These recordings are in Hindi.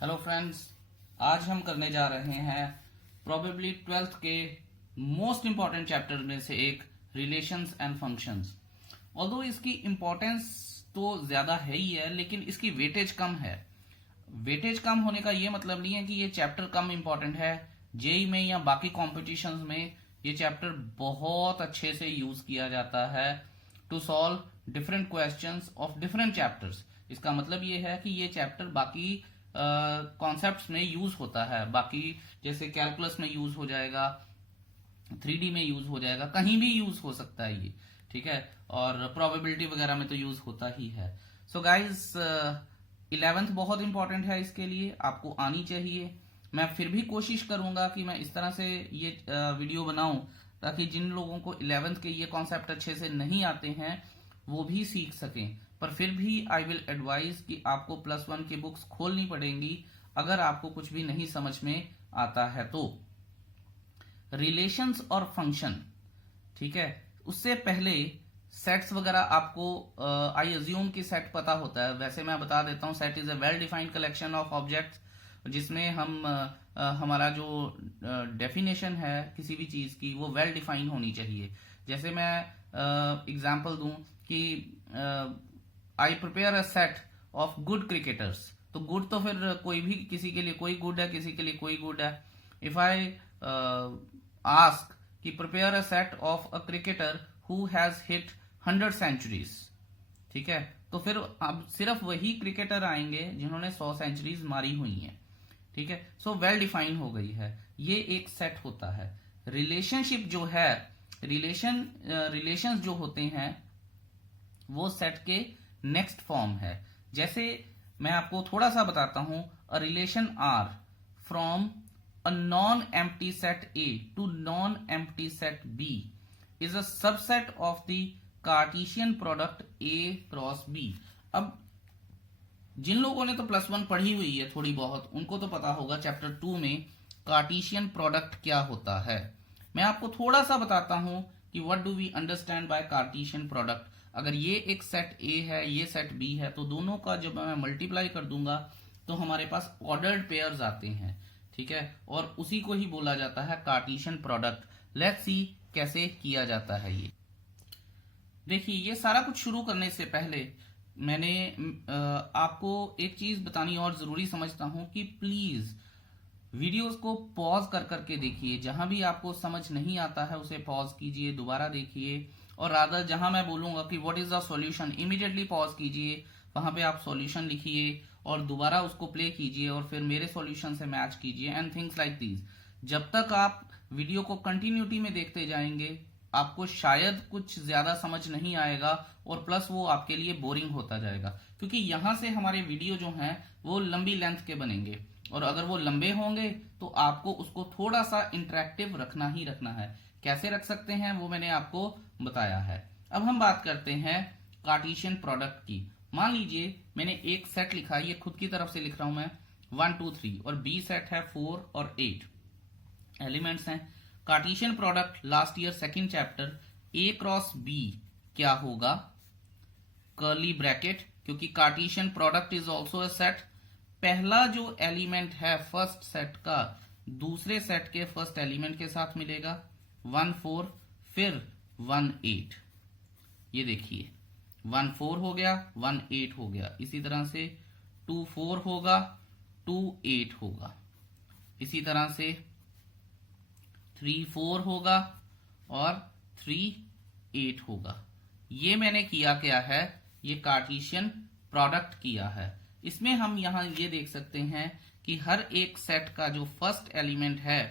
हेलो फ्रेंड्स, आज हम करने जा रहे हैं प्रोबेबली ट्वेल्थ के मोस्ट इंपॉर्टेंट चैप्टर में से एक रिलेशंस एंड फंक्शंस। ऑल्दो इसकी इंपॉर्टेंस तो ज्यादा है ही है, लेकिन इसकी वेटेज कम है। वेटेज कम होने का ये मतलब नहीं है कि ये चैप्टर कम इंपॉर्टेंट है। जेई में या बाकी कॉम्पिटिशन्स में ये चैप्टर बहुत अच्छे से यूज किया जाता है to solve different questions of different chapters. इसका मतलब ये है कि ये चैप्टर बाकी कॉन्सेप्ट्स में यूज होता है, बाकी जैसे कैलकुलस में यूज हो जाएगा, 3D में यूज हो जाएगा, कहीं भी यूज हो सकता है ये, ठीक है। और प्रोबेबिलिटी वगैरह में तो यूज होता ही है। सो गाइज, 11th बहुत इंपॉर्टेंट है, इसके लिए आपको आनी चाहिए। मैं फिर भी कोशिश करूंगा कि मैं इस तरह से ये वीडियो बनाऊं ताकि जिन लोगों को 11th के ये कॉन्सेप्ट अच्छे से नहीं आते हैं वो भी सीख सकें। पर फिर भी आई विल एडवाइज कि आपको +1 की बुक्स खोलनी पड़ेंगी अगर आपको कुछ भी नहीं समझ में आता है तो। रिलेशंस और फंक्शन, ठीक है। उससे पहले सेट्स वगैरह आपको आई अज्यूम की सेट पता होता है। वैसे मैं बता देता हूँ, set is a well defined collection of objects जिसमें हम हमारा जो डेफिनेशन है किसी भी चीज की वो वेल डिफाइन होनी चाहिए। जैसे मैं एग्जांपल दूं कि I prepare a set of good cricketers, तो गुड तो फिर कोई भी, किसी के लिए कोई गुड है, किसी के लिए कोई गुड है। इफ आई आस्क कि prepare a set of a cricketer who has hit 100 centuries, ठीक है, तो फिर अब सिर्फ वही क्रिकेटर आएंगे जिन्होंने 100 सेंचुरीज मारी हुई हैं, ठीक है। सो वेल डिफाइन हो गई है, ये एक सेट होता है। रिलेशनशिप जो है, रिलेशंस जो होते हैं वो सेट के नेक्स्ट फॉर्म है। जैसे मैं आपको थोड़ा सा बताता हूं, a relation R from a non empty set A to non empty set B is a subset of the Cartesian product A cross B. अब जिन लोगों ने तो +1 पढ़ी हुई है थोड़ी बहुत, उनको तो पता होगा चैप्टर 2 में कार्टेशियन प्रोडक्ट क्या होता है। मैं आपको थोड़ा सा बताता हूं कि what do we understand by Cartesian product. अगर ये एक सेट ए है, ये सेट बी है, तो दोनों का जब मैं मल्टीप्लाई कर दूंगा तो हमारे पास ऑर्डर्ड पेयर्स आते हैं, ठीक है, और उसी को ही बोला जाता है कार्टेशियन प्रोडक्ट। लेट्स सी कैसे किया जाता है ये। देखिए, ये सारा कुछ शुरू करने से पहले मैंने आपको एक चीज बतानी और जरूरी समझता हूं कि प्लीज वीडियोस को पॉज कर करके देखिए। जहां भी आपको समझ नहीं आता है उसे पॉज कीजिए, दोबारा देखिए, और रादर जहां मैं बोलूंगा कि what is the solution, immediately pause कीजिए, वहां पे आप सॉल्यूशन लिखिए और दोबारा उसको प्ले कीजिए और फिर मेरे सॉल्यूशन से मैच कीजिए एंड थिंग्स लाइक दिस। जब तक आप वीडियो को कंटिन्यूटी में देखते जाएंगे आपको शायद कुछ ज्यादा समझ नहीं आएगा, और प्लस वो आपके लिए बोरिंग होता जाएगा, क्योंकि यहां से हमारे वीडियो जो हैं वो लंबी लेंथ के बनेंगे, और अगर वो लंबे होंगे तो आपको उसको थोड़ा सा इंटरेक्टिव रखना ही रखना है। कैसे रख सकते हैं वो मैंने आपको बताया है। अब हम बात करते हैं कार्टेशियन प्रोडक्ट की। मान लीजिए मैंने एक सेट लिखा है, ये खुद की तरफ से लिख रहा हूं मैं, 1 2 3, और बी सेट है 4 और 8 एलिमेंट्स हैं। Cartesian product last year second chapter A cross B क्या होगा, कर्ली ब्रैकेट, क्योंकि Cartesian product is also a set. पहला जो एलिमेंट है फर्स्ट सेट का दूसरे सेट के फर्स्ट एलिमेंट के साथ मिलेगा, 1 4, फिर 1 8। ये देखिए 1 4 हो गया, 1 8 हो गया। इसी तरह से 2 4 होगा, 2 8 होगा। इसी तरह से 3 4 होगा और 3 8 होगा। ये मैंने किया क्या है, ये कार्टेशियन प्रोडक्ट किया है। इसमें हम यहां ये देख सकते हैं कि हर एक सेट का जो फर्स्ट एलिमेंट है,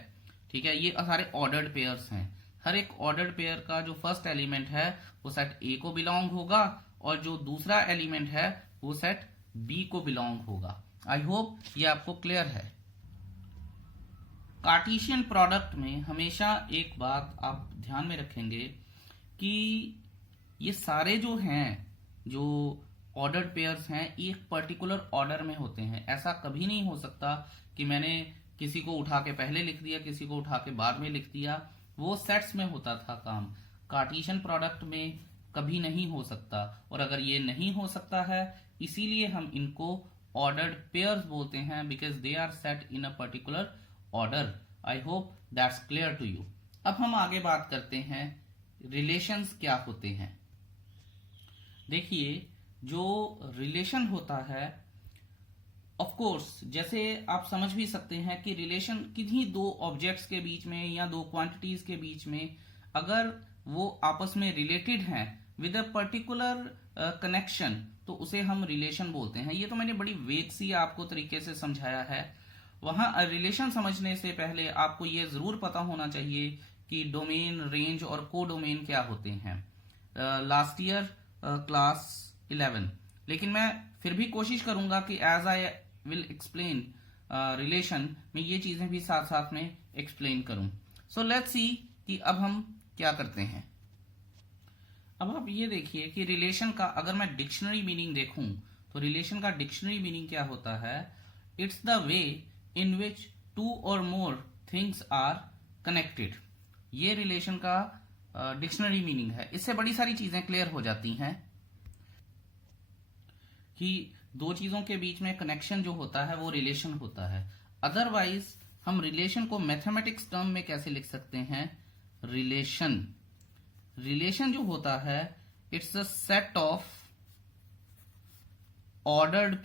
ठीक है, ये सारे ऑर्डर्ड पेयर्स हैं। हर एक ऑर्डर्ड पेयर का जो फर्स्ट एलिमेंट है वो सेट ए को बिलोंग होगा, और जो दूसरा एलिमेंट है वो सेट बी को बिलोंग होगा। आई होप ये आपको क्लियर है। कार्टेशियन प्रोडक्ट में हमेशा एक बात आप ध्यान में रखेंगे कि ये सारे जो हैं, जो ऑर्डर्ड पेयर्स हैं, एक पर्टिकुलर ऑर्डर में होते हैं। ऐसा कभी नहीं हो सकता कि मैंने किसी को उठा के पहले लिख दिया, किसी को उठा के बाद में लिख दिया। वो सेट्स में होता था काम, कार्टेशियन प्रोडक्ट में कभी नहीं हो सकता। और अगर ये नहीं हो सकता है, इसीलिए हम इनको ऑर्डर्ड पेयर्स बोलते हैं because they are set in a particular order. I hope that's clear to you. अब हम आगे बात करते हैं रिलेशंस क्या होते हैं। देखिए, जो रिलेशन होता है, ऑफ कोर्स जैसे आप समझ भी सकते हैं कि रिलेशन किन्हीं दो ऑब्जेक्ट्स के बीच में या दो क्वांटिटीज के बीच में अगर वो आपस में रिलेटेड हैं विद अ पर्टिकुलर कनेक्शन, तो उसे हम रिलेशन बोलते हैं। ये तो मैंने बड़ी वेग सी आपको तरीके से समझाया है। वहां रिलेशन समझने से पहले आपको ये जरूर पता होना चाहिए कि डोमेन, रेंज और को डोमेन क्या होते हैं। लास्ट ईयर क्लास 11, लेकिन मैं फिर भी कोशिश करूंगा कि as I will explain relation, मैं ये चीजें भी साथ साथ में एक्सप्लेन करूं। सो लेट्स सी कि अब हम क्या करते हैं। अब आप ये देखिए कि रिलेशन का अगर मैं डिक्शनरी मीनिंग देखूं तो रिलेशन का डिक्शनरी मीनिंग क्या होता है। It's the way in which two और मोर थिंग्स आर कनेक्टेड। ये रिलेशन का डिक्शनरी मीनिंग है। इससे बड़ी सारी चीजें क्लियर हो जाती हैं कि दो चीजों के बीच में कनेक्शन जो होता है वो रिलेशन होता है। अदरवाइज हम रिलेशन को मैथमेटिक्स टर्म में कैसे लिख सकते हैं। रिलेशन जो होता है, it's a set of ordered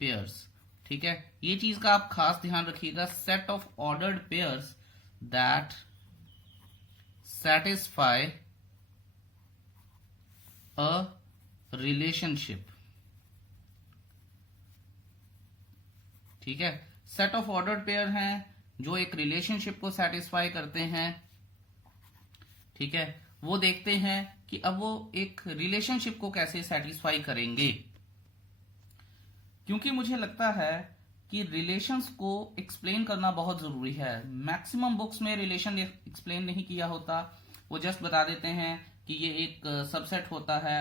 pairs. ठीक है, ये चीज का आप खास ध्यान रखिएगा। Set of ordered pairs that satisfy a relationship। ठीक है, सेट ऑफ ऑर्डर्ड पेयर हैं जो एक रिलेशनशिप को सेटिस्फाई करते हैं। ठीक है, वो देखते हैं कि अब वो एक रिलेशनशिप को कैसे सेटिस्फाई करेंगे। क्योंकि मुझे लगता है कि रिलेशंस को एक्सप्लेन करना बहुत जरूरी है। मैक्सिमम बुक्स में रिलेशन एक्सप्लेन नहीं किया होता, वो जस्ट बता देते हैं कि ये एक सबसेट होता है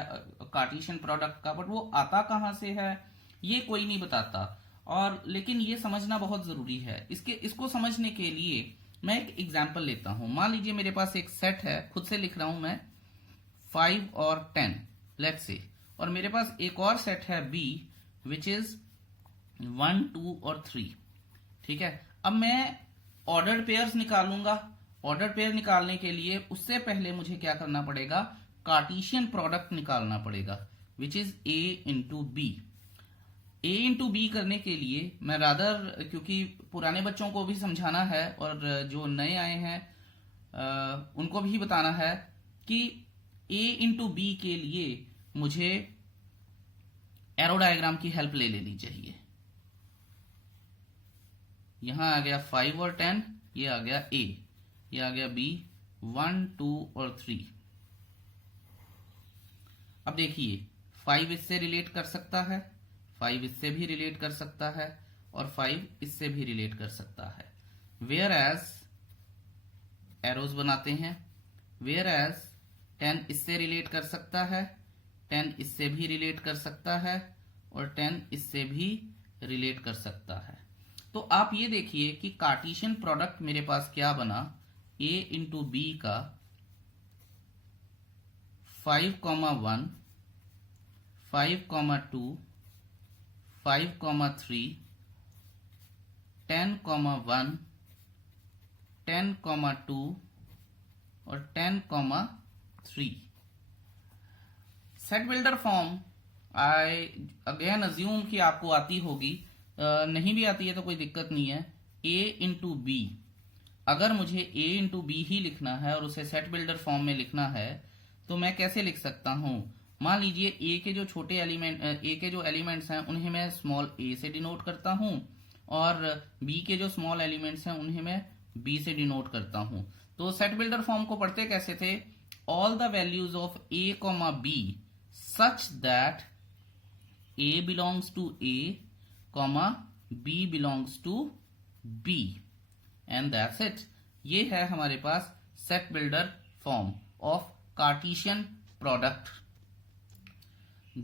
कार्टेशियन प्रोडक्ट का, बट वो आता कहां से है ये कोई नहीं बताता। और लेकिन ये समझना बहुत जरूरी है। इसको समझने के लिए मैं एक एग्जांपल लेता हूं। मान लीजिए मेरे पास एक सेट है, खुद से लिख रहा हूं मैं, 5 और 10 लेट्स से, और मेरे पास एक और सेट है B विच इज 1, 2 और 3। ठीक है, अब मैं ऑर्डर्ड पेयर्स निकालूंगा। ऑर्डर पेयर निकालने के लिए उससे पहले मुझे क्या करना पड़ेगा, कार्टेशियन प्रोडक्ट निकालना पड़ेगा which is A into B. A into B करने के लिए मैं रादर, क्योंकि पुराने बच्चों को भी समझाना है और जो नए आए हैं उनको भी बताना है कि A इंटू बी के लिए मुझे एरो डायग्राम की हेल्प ले लेनी चाहिए। यहां आ गया 5 और 10, ये आ गया A, ये आ गया B, 1, 2 और 3। अब देखिए 5 इससे रिलेट कर सकता है, 5 इससे भी रिलेट कर सकता है और 5 इससे भी रिलेट कर सकता है। वेयर एज एरोज बनाते हैं, वेयर एज 10 इससे रिलेट कर सकता है, 10 इससे भी रिलेट कर सकता है और 10 इससे भी रिलेट कर सकता है। तो आप ये देखिए कि कार्टेशियन प्रोडक्ट मेरे पास क्या बना, A इंटू बी का 5,1, 5,2, 5,3, 10,1, 10,2 और 10,3। Set builder form I again assume कि आपको आती होगी, नहीं भी आती है तो कोई दिक्कत नहीं है। A इंटू बी, अगर मुझे A इंटू बी ही लिखना है और उसे सेट बिल्डर फॉर्म में लिखना है तो मैं कैसे लिख सकता हूं। मान लीजिए A के जो छोटे एलिमेंट, A के जो एलिमेंट्स हैं उन्हें मैं स्मॉल a से डिनोट करता हूं और B के जो स्मॉल एलिमेंट्स हैं उन्हें मैं B से डिनोट करता हूं। तो सेट बिल्डर फॉर्म को पढ़ते कैसे थे, all the values of A, B such that A belongs to A, B belongs to B and that's it. ये है हमारे पास set builder form of Cartesian product.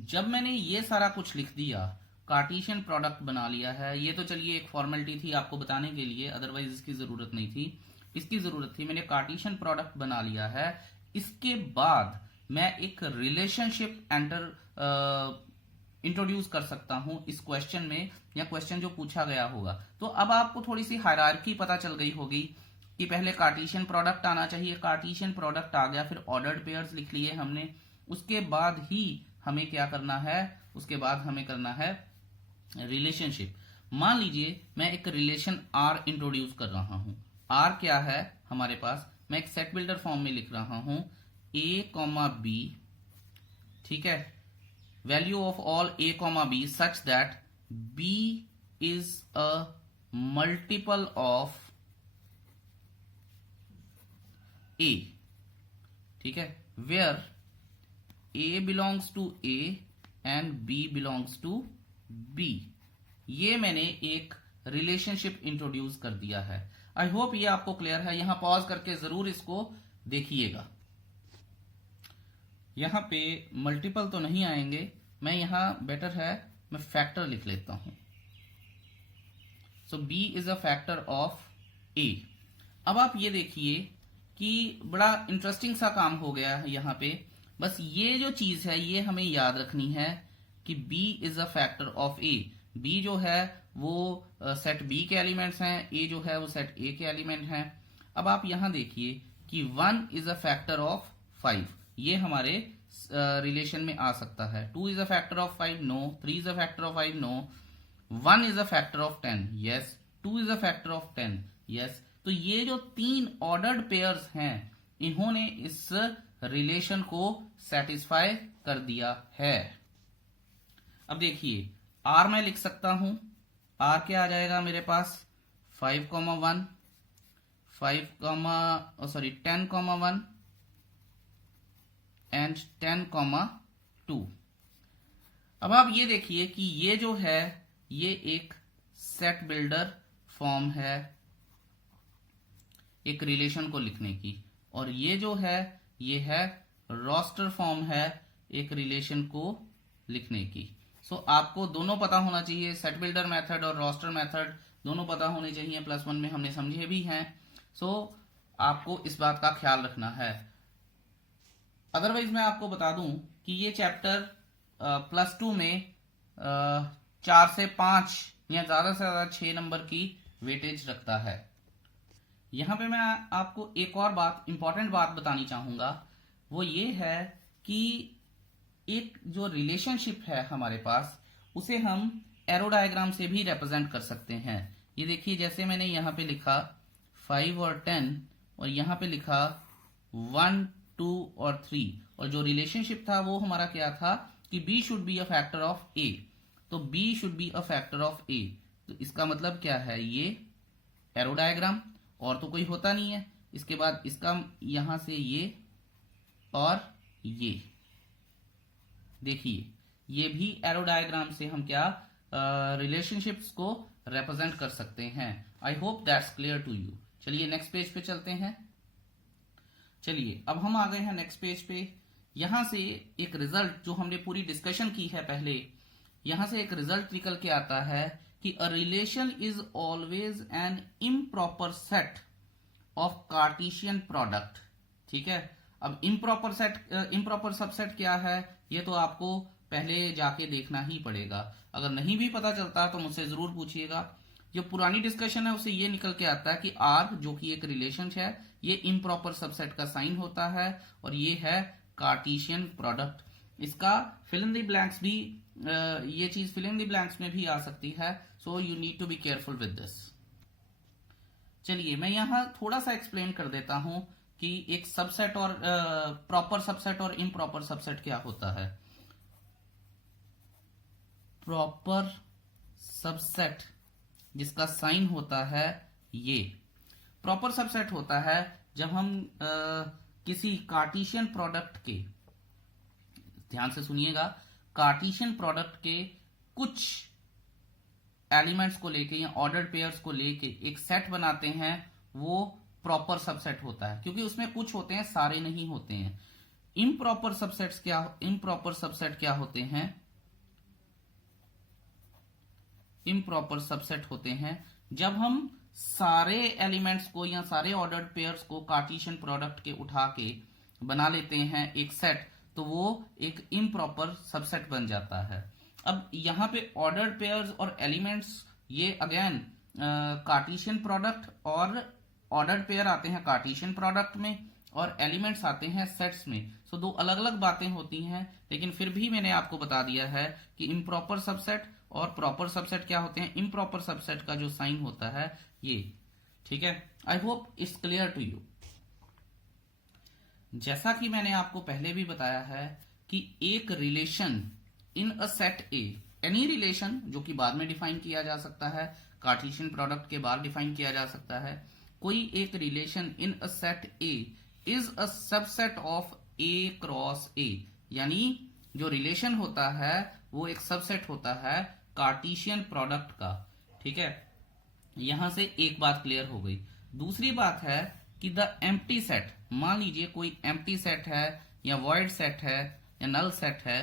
जब मैंने ये सारा कुछ लिख दिया, कार्टेशियन प्रोडक्ट बना लिया है, ये तो चलिए एक फॉर्मेलिटी थी आपको बताने के लिए, अदरवाइज इसकी जरूरत नहीं थी। इसकी जरूरत थी, मैंने कार्टेशियन प्रोडक्ट बना लिया है। इसके बाद मैं एक रिलेशनशिप इंट्रोड्यूस कर सकता हूं इस क्वेश्चन में, या क्वेश्चन जो पूछा गया होगा। तो अब आपको थोड़ी सी हायरार्की पता चल गई होगी कि पहले कार्टेशियन प्रोडक्ट आना चाहिए, कार्टेशियन प्रोडक्ट आ गया, फिर ऑर्डर्ड पेयर्स लिख लिए हमने, उसके बाद ही हमें क्या करना है, उसके बाद हमें करना है रिलेशनशिप। मान लीजिए मैं एक रिलेशन आर इंट्रोड्यूस कर रहा हूं। आर क्या है हमारे पास, मैं एक सेट बिल्डर फॉर्म में लिख रहा हूं, ए कॉमा बी, ठीक है, value of all A comma B such that B is a multiple of A, ठीक है, where A belongs to A and B belongs to B. ये मैंने एक रिलेशनशिप इंट्रोड्यूस कर दिया है। आई होप ये आपको क्लियर है। यहां पॉज करके जरूर इसको देखिएगा। यहां पे मल्टीपल तो नहीं आएंगे, मैं यहां बेटर है मैं फैक्टर लिख लेता हूं। So B is a factor of A. अब आप ये देखिए कि बड़ा इंटरेस्टिंग सा काम हो गया है यहां पे। बस ये जो चीज है ये हमें याद रखनी है कि b is a factor of a। b जो है वो सेट b के एलिमेंट्स हैं, a जो है वो सेट a के एलिमेंट हैं। अब आप यहां देखिए कि 1 इज अ फैक्टर ऑफ 5, ये हमारे रिलेशन में आ सकता है। 2 is a factor of 5, no. 3 is a factor of 5, no. 1 is a factor of 10, yes. 2 is a factor of 10, yes. तो ये जो 3 ऑर्डर्ड पेयर्स हैं इन्होंने इस रिलेशन को सेटिस्फाई कर दिया है। अब देखिए आर मैं लिख सकता हूं, आर क्या आ जाएगा मेरे पास, 5,1, 10,1 एंड 10,2। अब आप ये देखिए कि ये जो है ये एक सेट बिल्डर फॉर्म है एक रिलेशन को लिखने की, और ये जो है ये है रोस्टर फॉर्म है एक रिलेशन को लिखने की। सो आपको दोनों पता होना चाहिए, सेट बिल्डर मेथड और रोस्टर मेथड दोनों पता होने चाहिए। +1 में हमने समझे भी हैं। सो आपको इस बात का ख्याल रखना है। अदरवाइज मैं आपको बता दूं कि ये चैप्टर +2 में 4 से 5 या ज्यादा से ज्यादा 6 नंबर की वेटेज रखता है। यहां पे मैं आपको एक और बात, इंपॉर्टेंट बात बतानी चाहूंगा, वो ये है कि एक जो रिलेशनशिप है हमारे पास उसे हम एरो डायग्राम से भी रिप्रेजेंट कर सकते हैं। ये देखिए जैसे मैंने यहां पे लिखा 5 और 10 और यहां पे लिखा 1, 2 और 3, और जो रिलेशनशिप था वो हमारा क्या था कि B should be a factor of A। तो B should be a factor of A, तो इसका मतलब क्या है, ये एरो डायग्राम और तो कोई होता नहीं है। इसके बाद इसका यहां से ये और ये देखिए, ये भी एरो डायग्राम से हम क्या रिलेशनशिप्स को रिप्रेजेंट कर सकते हैं। I hope that's clear to you. चलिए नेक्स्ट पेज पे चलते हैं। चलिए अब हम आ गए हैं नेक्स्ट पेज पे। यहां से एक रिजल्ट जो हमने पूरी डिस्कशन की है पहले, यहां से एक रिजल्ट निकल के आता है कि a relation is always an improper set of Cartesian product. ठीक है, अब इम्प्रॉपर सबसेट क्या है ये तो आपको पहले जाके देखना ही पड़ेगा। अगर नहीं भी पता चलता तो मुझसे जरूर पूछिएगा। जो पुरानी डिस्कशन है उससे ये निकल के आता है कि आर जो कि एक रिलेशन है ये इम्प्रॉपर सबसेट का साइन होता है और ये है कार्टेशियन प्रोडक्ट। इसका फिल इन द ब्लैंक्स भी ये चीज फिल इन द ब्लैंक्स में भी आ सकती है। So you need to be careful with this. चलिए मैं यहां थोड़ा सा एक्सप्लेन कर देता हूं कि एक सबसेट और प्रॉपर सबसेट और इम्प्रॉपर सबसेट क्या होता है। प्रॉपर सबसेट जिसका साइन होता है ये प्रॉपर सबसेट होता है जब हम किसी कार्टेशियन प्रोडक्ट के, ध्यान से सुनिएगा, कार्टेशियन प्रोडक्ट के कुछ एलिमेंट्स को लेके या ऑर्डर्ड पेयर्स को लेके एक सेट बनाते हैं, वो प्रॉपर सबसेट होता है। क्योंकि उसमें कुछ होते हैं, सारे नहीं होते हैं। इम्प्रॉपर सबसेट क्या होते हैं, इम्प्रॉपर सबसेट होते हैं जब हम सारे एलिमेंट्स को या सारे ऑर्डर्ड पेयर्स को कार्टेशियन प्रोडक्ट के उठा के बना लेते हैं एक सेट, तो वो एक इम्प्रॉपर सबसेट बन जाता है। अब यहाँ पे ऑर्डर्ड पेयर्स और एलिमेंट्स, ये अगेन कार्टेशियन प्रोडक्ट और ऑर्डर्ड पेयर आते हैं कार्टेशियन प्रोडक्ट में और एलिमेंट्स आते हैं सेट्स में। सो दो अलग अलग बातें होती हैं, लेकिन फिर भी मैंने आपको बता दिया है कि इम्प्रॉपर सबसेट और प्रॉपर सबसेट क्या होते हैं। इम्प्रॉपर सबसेट का जो साइन होता है ये, ठीक है। I hope it's clear to you. जैसा कि मैंने आपको पहले भी बताया है कि एक relation in a set A, any relation जो कि बाद में डिफाइन किया जा सकता है, कार्टेशियन प्रोडक्ट के बाद डिफाइन किया जा सकता है, कोई एक relation in a set A is a subset of A cross ए, यानी जो रिलेशन होता है वो एक सबसेट होता है कार्टेशियन प्रोडक्ट का, ठीक है। यहां से एक बात क्लियर हो गई। दूसरी बात है कि द एम्प्टी सेट, मान लीजिए कोई एम्प्टी सेट है या वॉइड सेट है या नल सेट है,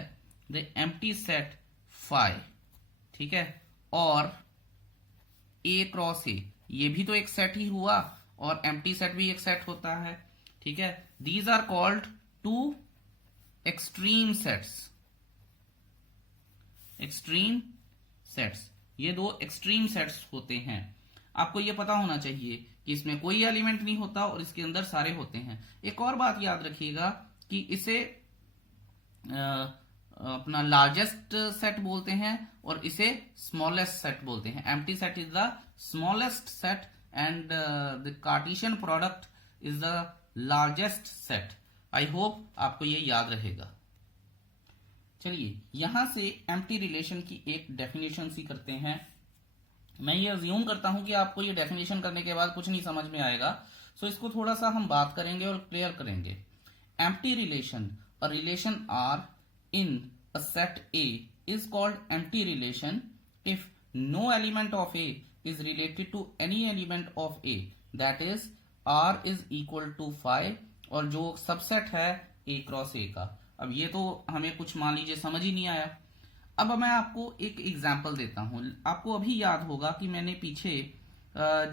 द एम्प्टी सेट फाई, ठीक है, और ए क्रॉस ए, ये भी तो एक सेट ही हुआ और एम्प्टी सेट भी एक सेट होता है, ठीक है। These are called two extreme sets, extreme sets, ये दो एक्सट्रीम सेट्स होते हैं। आपको ये पता होना चाहिए कि इसमें कोई एलिमेंट नहीं होता और इसके अंदर सारे होते हैं। एक और बात याद रखिएगा कि इसे अपना लार्जेस्ट सेट बोलते हैं और इसे स्मॉलेस्ट सेट बोलते हैं। Empty set is the smallest set and the Cartesian product is the largest set. I hope आपको ये याद रहेगा। चलिए यहां से एम्प्टी रिलेशन की एक डेफिनेशन सी करते हैं। मैं ये अज्यूम करता हूं कि आपको ये डेफिनेशन करने के बाद कुछ नहीं समझ में आएगा, सो इसको थोड़ा सा हम बात करेंगे और क्लियर करेंगे। Empty relation, a relation R in a set A is called empty relation if no element of A is related to any element of A, that is R is equal to phi, और जो सबसेट है A क्रॉस A का। अब ये तो हमें कुछ मान लीजिए समझ ही नहीं आया। अब मैं आपको एक एग्जांपल देता हूं। आपको अभी याद होगा कि मैंने पीछे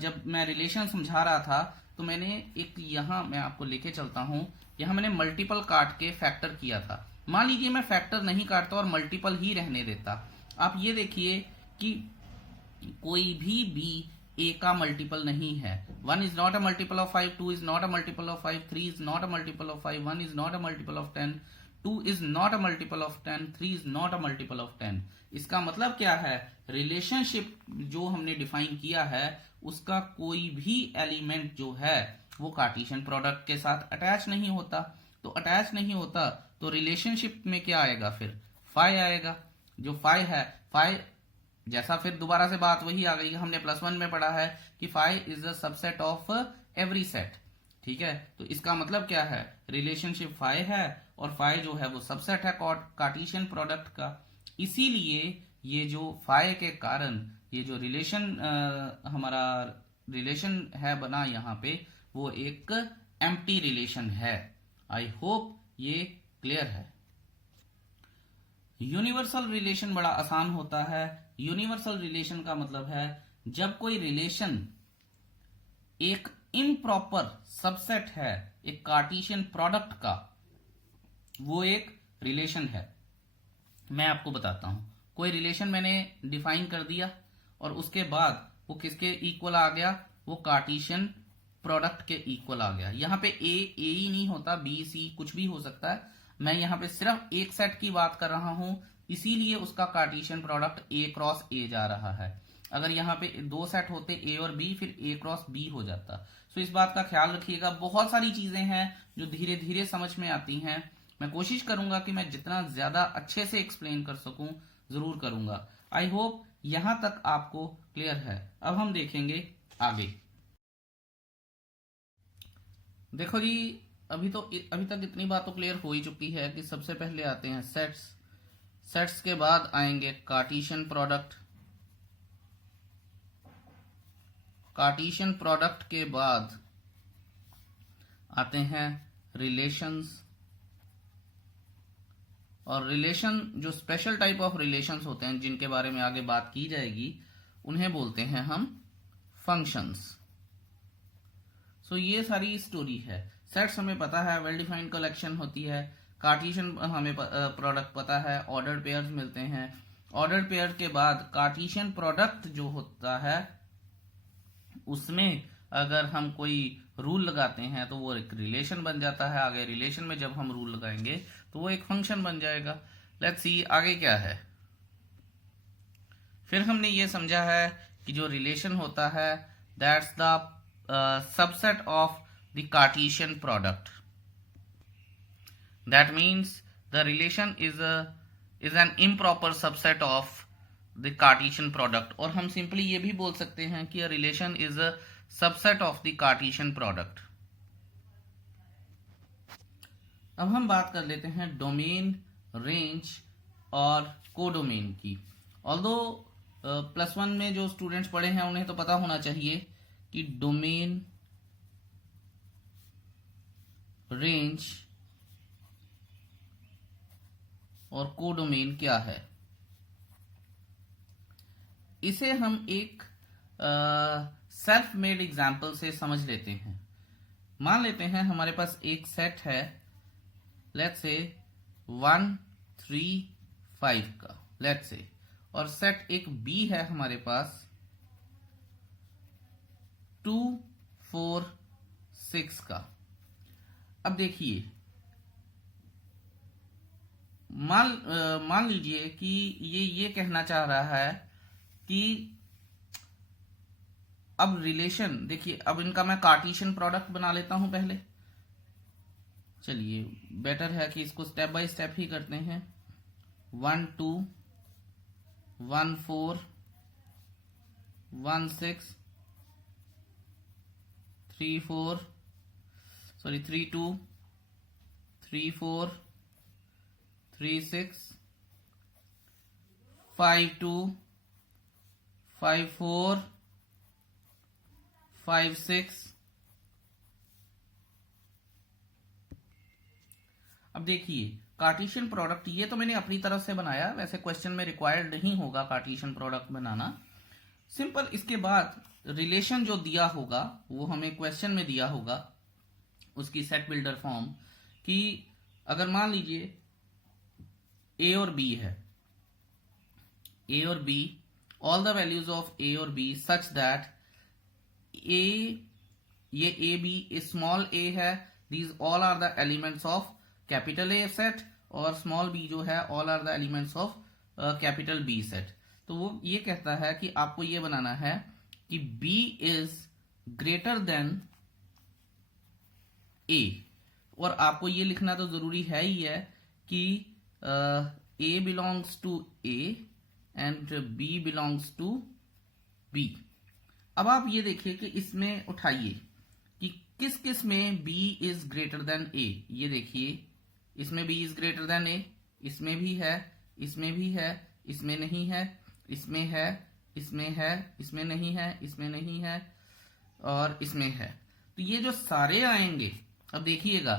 जब मैं रिलेशन समझा रहा था तो मैंने एक, यहां मैं आपको लेके चलता हूं, यहां मैंने मल्टीपल काट के फैक्टर किया था। मान लीजिए मैं फैक्टर नहीं काटता और मल्टीपल ही रहने देता। आप ये देखिए कि कोई भी बी ए का मल्टीपल नहीं है। 1 is not a multiple of 5, 2 is not a multiple of 5, 3 is not a multiple of 5, 1 is not a multiple of 10, 2 is not a multiple of 10, 3 is not a multiple of 10। इसका मतलब क्या है, रिलेशनशिप जो हमने डिफाइन किया है उसका कोई भी एलिमेंट जो है वो कार्टेशियन प्रोडक्ट के साथ अटैच नहीं होता। तो अटैच नहीं होता तो रिलेशनशिप में क्या आएगा, फिर फाई आएगा। जो फाई है, फाई जैसा, फिर दोबारा से बात वही आ गई, हमने +1 में पढ़ा है कि phi is the subset of every set, ठीक है। तो इसका मतलब क्या है, रिलेशनशिप फाई है और फाई जो है वो सबसेट है कार्टेशियन प्रोडक्ट का। इसीलिए ये जो फाई के कारण ये जो रिलेशन हमारा रिलेशन है बना यहाँ पे, वो एक एम्प्टी रिलेशन है। आई होप ये क्लियर है। यूनिवर्सल रिलेशन बड़ा आसान होता है। यूनिवर्सल रिलेशन का मतलब है जब कोई रिलेशन एक इम्प्रॉपर सबसेट है एक कार्टेशियन प्रोडक्ट का, वो एक रिलेशन है। मैं आपको बताता हूं, कोई रिलेशन मैंने डिफाइन कर दिया और उसके बाद वो किसके इक्वल आ गया, वो कार्टेशियन प्रोडक्ट के इक्वल आ गया। यहां पे ए ही नहीं होता, बी सी कुछ भी हो सकता है। मैं यहां पे सिर्फ एक सेट की बात कर रहा हूं, इसीलिए उसका कार्टेशियन प्रोडक्ट ए क्रॉस ए जा रहा है। अगर यहाँ पे दो सेट होते ए और बी, फिर ए क्रॉस बी हो जाता। सो इस बात का ख्याल रखिएगा। बहुत सारी चीजें हैं जो धीरे धीरे समझ में आती हैं। मैं कोशिश करूंगा कि मैं जितना ज्यादा अच्छे से एक्सप्लेन कर सकूं जरूर करूंगा। आई होप यहां तक आपको क्लियर है। अब हम देखेंगे आगे। देखो जी, अभी तक इतनी बात तो क्लियर हो ही चुकी है कि सबसे पहले आते हैं सेट्स, सेट्स के बाद आएंगे कार्टेशियन प्रोडक्ट, कार्टेशियन प्रोडक्ट के बाद आते हैं रिलेशंस, और रिलेशन जो स्पेशल टाइप ऑफ रिलेशंस होते हैं जिनके बारे में आगे बात की जाएगी उन्हें बोलते हैं हम फंक्शंस। सो ये सारी स्टोरी है। सेट्स हमें पता है वेल डिफाइंड कलेक्शन होती है, कार्टेशियन हमें प्रोडक्ट पता है, ऑर्डर्ड पेयर्स मिलते हैं। ऑर्डर्ड पेयर के बाद कार्टेशियन प्रोडक्ट जो होता है उसमें अगर हम कोई रूल लगाते हैं तो वो एक रिलेशन बन जाता है। आगे रिलेशन में जब हम रूल लगाएंगे तो वो एक फंक्शन बन जाएगा। लेट्स सी आगे क्या है। फिर हमने ये समझा है कि जो रिलेशन होता है that's the subset of the Cartesian product. That means the relation is an improper subset of the Cartesian product. और हम सिंपली ये भी बोल सकते हैं कि a relation is a subset of the Cartesian product. अब हम बात कर लेते हैं डोमेन, रेंज और कोडोमेन की। ऑल्दो +1 में जो स्टूडेंट्स पढ़े हैं उन्हें तो पता होना चाहिए कि डोमेन, रेंज और कोडोमेन क्या है। इसे हम एक सेल्फ मेड एग्जाम्पल से समझ लेते हैं। मान लेते हैं हमारे पास एक सेट है, लेट्स से 1 3 5 का, लेट्स से, और सेट एक बी है हमारे पास 2 4 6 का। अब देखिए, मान लीजिए कि ये कहना चाह रहा है कि अब रिलेशन देखिए, अब इनका मैं कार्टेशियन प्रोडक्ट बना लेता हूं पहले। चलिए बेटर है कि इसको स्टेप बाय स्टेप ही करते हैं। 1 2 1 4 1 6 3 4 सॉरी 3 2 3 4 3 6 5 2 5 4 5 6। अब देखिए कार्टेशियन प्रोडक्ट ये तो मैंने अपनी तरफ से बनाया, वैसे क्वेश्चन में रिक्वायर्ड नहीं होगा कार्टेशियन प्रोडक्ट बनाना। सिंपल इसके बाद रिलेशन जो दिया होगा वो हमें क्वेश्चन में दिया होगा, उसकी सेट बिल्डर फॉर्म कि अगर मान लीजिए ए और बी है, ए और B, all the values of A और बी सच दैट ए, ये ए बी स्मॉल ए है, these all are the elements of capital A set, और स्मॉल बी जो है all are the elements of capital B set. तो वो ये कहता है कि आपको ये बनाना है कि बी इज ग्रेटर देन ए, और आपको ये लिखना तो जरूरी है ही है कि A belongs to A and B belongs to B. अब आप ये देखिए कि इसमें उठाइए कि किस किस में b is greater than a। ये देखिए इसमें b is greater than a, इसमें भी है, इसमें भी है, इसमें नहीं है, इसमें है, इसमें है, इसमें नहीं है, इसमें नहीं है, और इसमें है। तो ये जो सारे आएंगे, अब देखिएगा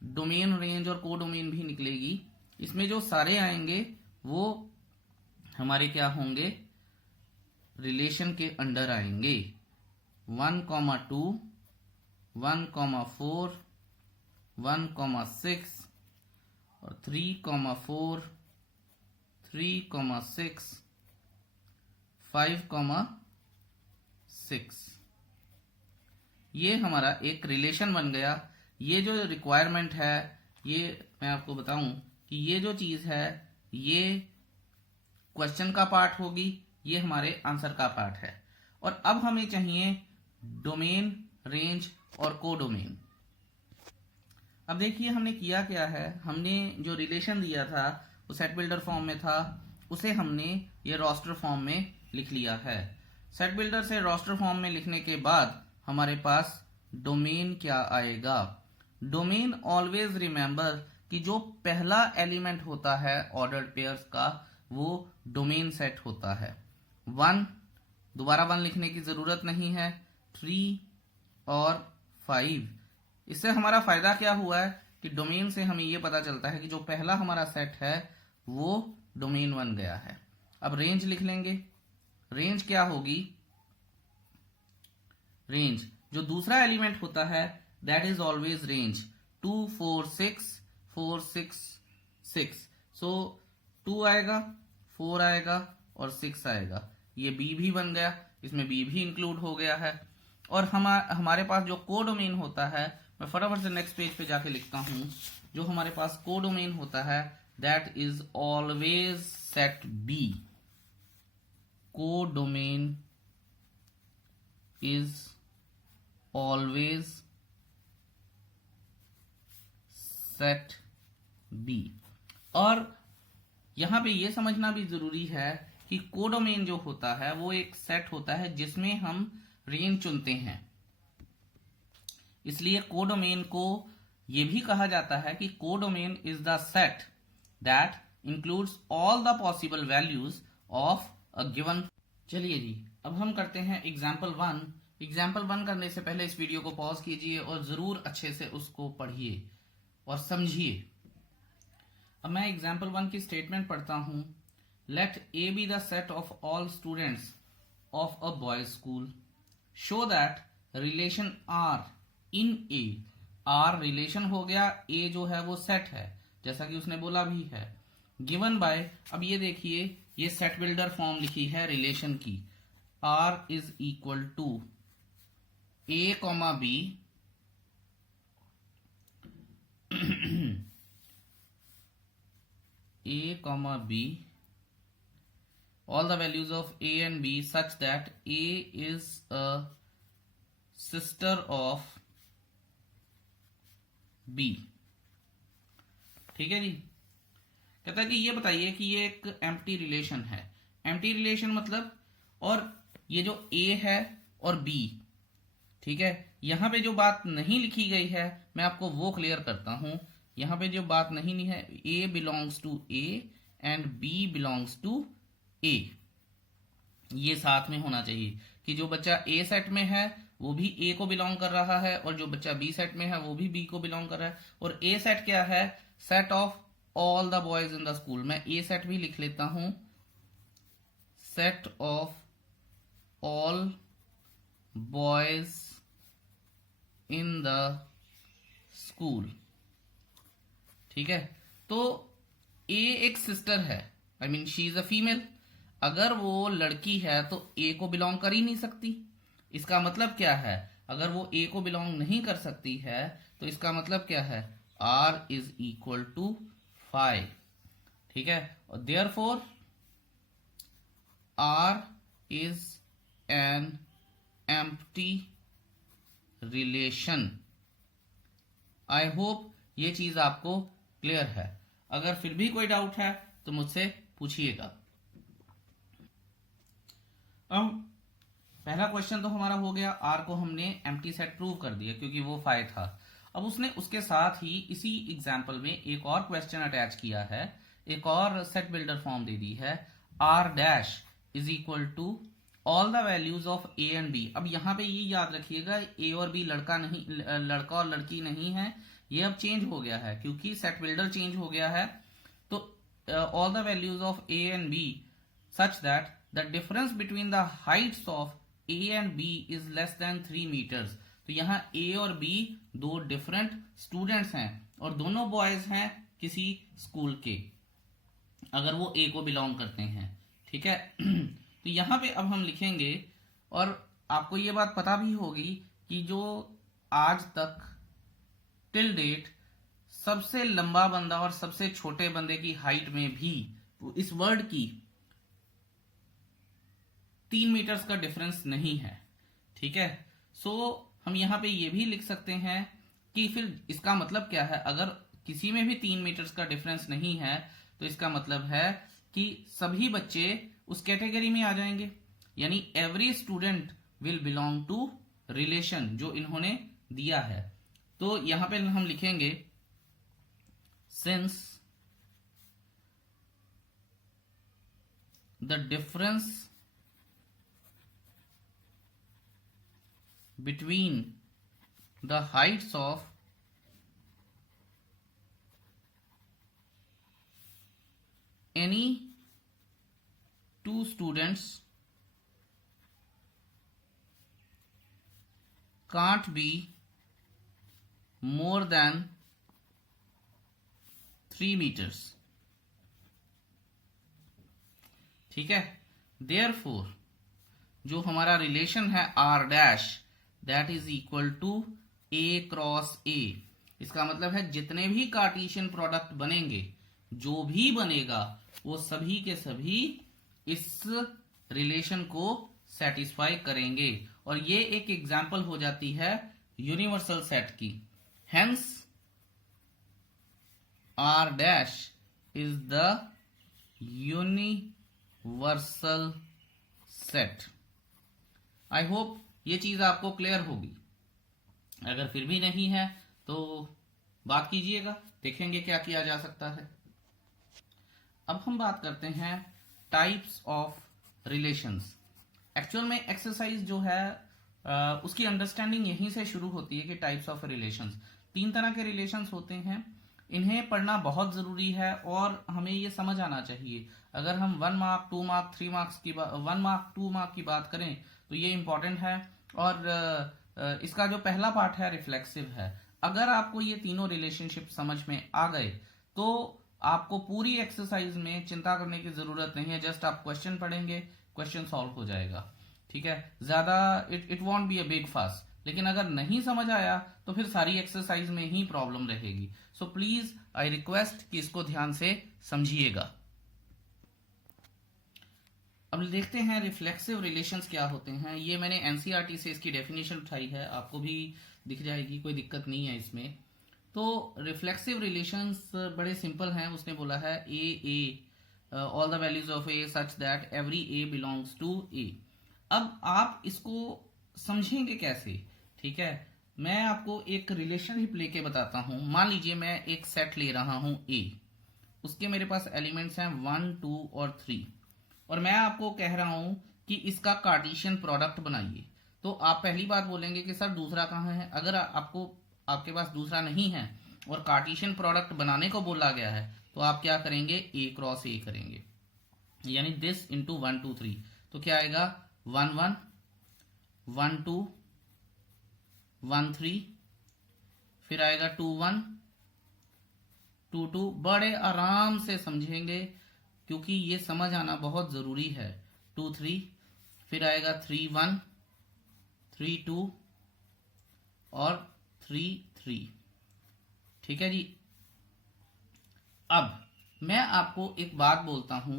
डोमेन, रेंज और कोडोमेन भी निकलेगी, इसमें जो सारे आएंगे वो हमारे क्या होंगे, रिलेशन के अंडर आएंगे। 1 2 1 4 1 6 और 3 4 3 6 5 6। ये हमारा एक रिलेशन बन गया। ये जो रिक्वायरमेंट है, ये मैं आपको बताऊं कि ये जो चीज है ये क्वेश्चन का पार्ट होगी, ये हमारे आंसर का पार्ट है। और अब हमें चाहिए डोमेन, रेंज और कोडोमेन। अब देखिए हमने किया क्या है, हमने जो रिलेशन दिया था वो सेट बिल्डर फॉर्म में था, उसे हमने ये रोस्टर फॉर्म में लिख लिया है। सेट बिल्डर से रोस्टर फॉर्म में लिखने के बाद हमारे पास डोमेन क्या आएगा। डोमेन ऑलवेज रिमेंबर कि जो पहला एलिमेंट होता है ऑर्डर्ड पेयर्स का वो डोमेन सेट होता है। 1, दोबारा 1 लिखने की जरूरत नहीं है, 3 और 5। इससे हमारा फायदा क्या हुआ है कि डोमेन से हमें यह पता चलता है कि जो पहला हमारा सेट है वो डोमेन बन गया है। अब रेंज लिख लेंगे। रेंज क्या होगी, रेंज जो दूसरा एलिमेंट होता है दैट इज ऑलवेज रेंज। 2 4 6 4 6 6, सो 2 आएगा, 4 आएगा और 6 आएगा। ये बी भी बन गया, इसमें बी भी इंक्लूड हो गया है। और हमारे पास जो कोडोमेन होता है, मैं फटाफट से नेक्स्ट पेज पे जाके लिखता हूं। जो हमारे पास कोडोमेन होता है that is always set B. Codomain is always set B. और यहां पे ये समझना भी जरूरी है कि कोडोमेन जो होता है वो एक सेट होता है जिसमें हम रेंज चुनते हैं। इसलिए कोडोमेन को ये भी कहा जाता है कि codomain is the set that includes all the possible values of a given. चलिए जी, अब हम करते हैं एग्जाम्पल 1। एग्जाम्पल 1 करने से पहले इस वीडियो को पॉज कीजिए और जरूर अच्छे से उसको पढ़िए और समझिए। अब मैं एग्जाम्पल 1 की स्टेटमेंट पढ़ता हूं। Let A be the set of all students of a boys school. Show that relation R in A. R relation हो गया, ए जो है वो सेट है, जैसा कि उसने बोला भी है। गिवन बाय, अब ये देखिए ये सेट बिल्डर फॉर्म लिखी है रिलेशन की। R is equal to A comma B a comma b, all the values of a and b such that a is a sister of b। ठीक है जी। कहता है कि ये बताइए कि ये एक एम्प्टी रिलेशन है। एम्प्टी रिलेशन मतलब, और ये जो a है और b, ठीक है, यहां पे जो बात नहीं लिखी गई है मैं आपको वो क्लियर करता हूं। यहां पे जो बात नहीं है, a belongs to a and b belongs to a, ये साथ में होना चाहिए कि जो बच्चा a सेट में है वो भी a को बिलोंग कर रहा है और जो बच्चा b सेट में है वो भी b को बिलोंग कर रहा है। और a सेट क्या है? Set of all the boys in the school. मैं a सेट भी लिख लेता हूं, set of all boys in the school. ठीक है, तो ए एक सिस्टर है, I mean she is a female. अगर वो लड़की है तो ए को बिलोंग कर ही नहीं सकती। इसका मतलब क्या है? अगर वो ए को बिलोंग नहीं कर सकती है तो इसका मतलब क्या है? R is equal to 5। ठीक है, और therefore R is an empty relation. I hope ये चीज आपको क्लियर है। अगर फिर भी कोई डाउट है तो मुझसे पूछिएगा। अब पहला क्वेश्चन तो हमारा हो गया, आर को हमने एम्प्टी सेट प्रूव कर दिया क्योंकि वो 5 था। अब उसने उसके साथ ही इसी एग्जाम्पल में एक और क्वेश्चन अटैच किया है, एक और सेट बिल्डर फॉर्म दे दी है, R dash is equal to all the values of A and B. अब यहां पे ये याद रखिएगा, ए और बी लड़का और लड़की नहीं है, ये अब चेंज हो गया है क्योंकि सेट बिल्डर चेंज हो गया है। तो all the values of A and B such that the difference between the heights of A and B is less than 3 meters. तो यहाँ ए और बी दो डिफरेंट स्टूडेंट्स हैं और दोनों बॉयज हैं किसी स्कूल के, अगर वो ए को बिलोंग करते हैं। ठीक है, तो यहां पे अब हम लिखेंगे, और आपको ये बात पता भी होगी कि जो आज तक टिल डेट सबसे लंबा बंदा और सबसे छोटे बंदे की हाइट में भी इस वर्ड की 3 मीटर्स का डिफरेंस नहीं है। ठीक है, सो हम यहां पे ये भी लिख सकते हैं कि फिर इसका मतलब क्या है? अगर किसी में भी 3 मीटर्स का डिफरेंस नहीं है तो इसका मतलब है कि सभी बच्चे उस कैटेगरी में आ जाएंगे, यानी every student will belong to relation जो इन्होंने दिया है। तो यहां पे हम लिखेंगे since the difference between the heights of any two students can't be more than 3 meters. ठीक है, देयरफॉर जो हमारा रिलेशन है r dash that is equal to a cross a। इसका मतलब है जितने भी कार्टेशियन प्रोडक्ट बनेंगे, जो भी बनेगा, वो सभी के सभी इस रिलेशन को सेटिस्फाई करेंगे। और ये एक एग्जाम्पल हो जाती है यूनिवर्सल सेट की। Hence r dash is the universal set. I hope ये चीज आपको क्लियर होगी। अगर फिर भी नहीं है तो बात कीजिएगा, देखेंगे क्या किया जा सकता है। अब हम बात करते हैं टाइप्स ऑफ रिलेशंस। एक्चुअल में एक्सरसाइज जो है उसकी अंडरस्टैंडिंग यहीं से शुरू होती है कि टाइप्स ऑफ रिलेशंस, 3 तरह के रिलेशंस होते हैं। इन्हें पढ़ना बहुत जरूरी है और हमें ये समझ आना चाहिए। अगर हम 1 मार्क 2 मार्क 3 मार्क्स की 1 मार्क 2 मार्क की बात करें तो ये इंपॉर्टेंट है। और इसका जो पहला पार्ट है रिफ्लेक्सिव है। अगर आपको ये तीनों रिलेशनशिप समझ में आ गए तो आपको पूरी एक्सरसाइज में चिंता करने की जरूरत नहीं है। जस्ट आप क्वेश्चन पढ़ेंगे, क्वेश्चन सॉल्व हो जाएगा। ठीक है, ज्यादा it won't be a big fast. लेकिन अगर नहीं समझ आया तो फिर सारी एक्सरसाइज में ही प्रॉब्लम रहेगी। सो प्लीज आई रिक्वेस्ट कि इसको ध्यान से समझिएगा। अब देखते हैं रिफ्लेक्सिव रिलेशंस क्या होते हैं। ये मैंने एनसीईआरटी से इसकी डेफिनेशन उठाई है, आपको भी दिख जाएगी, कोई दिक्कत नहीं है इसमें। तो रिफ्लेक्सिव रिलेशंस बड़े सिंपल हैं। उसने बोला है A all the values of A such that every A belongs to A. अब आप इसको समझेंगे कैसे? ठीक है, मैं आपको एक रिलेशनशिप लेके बताता हूं। मान लीजिए मैं एक सेट ले रहा हूं ए, उसके मेरे पास एलिमेंट्स हैं 1 2 और 3, और मैं आपको कह रहा हूं कि इसका कार्टेशियन प्रोडक्ट बनाइए। तो आप पहली बात बोलेंगे कि सर दूसरा कहाँ है। अगर आपके पास दूसरा नहीं है और कार्टेशियन प्रोडक्ट बनाने को बोला गया है तो आप क्या करेंगे, ए क्रॉस ए करेंगे, यानी दिस इंटू 1 2 3। तो क्या आएगा 1 1 1 2 1 3, फिर आएगा 2 1 2 2। बड़े आराम से समझेंगे क्योंकि ये समझ आना बहुत जरूरी है। 2 3, फिर आएगा 3 1 3 2 और 3 3। ठीक है जी। अब मैं आपको एक बात बोलता हूं।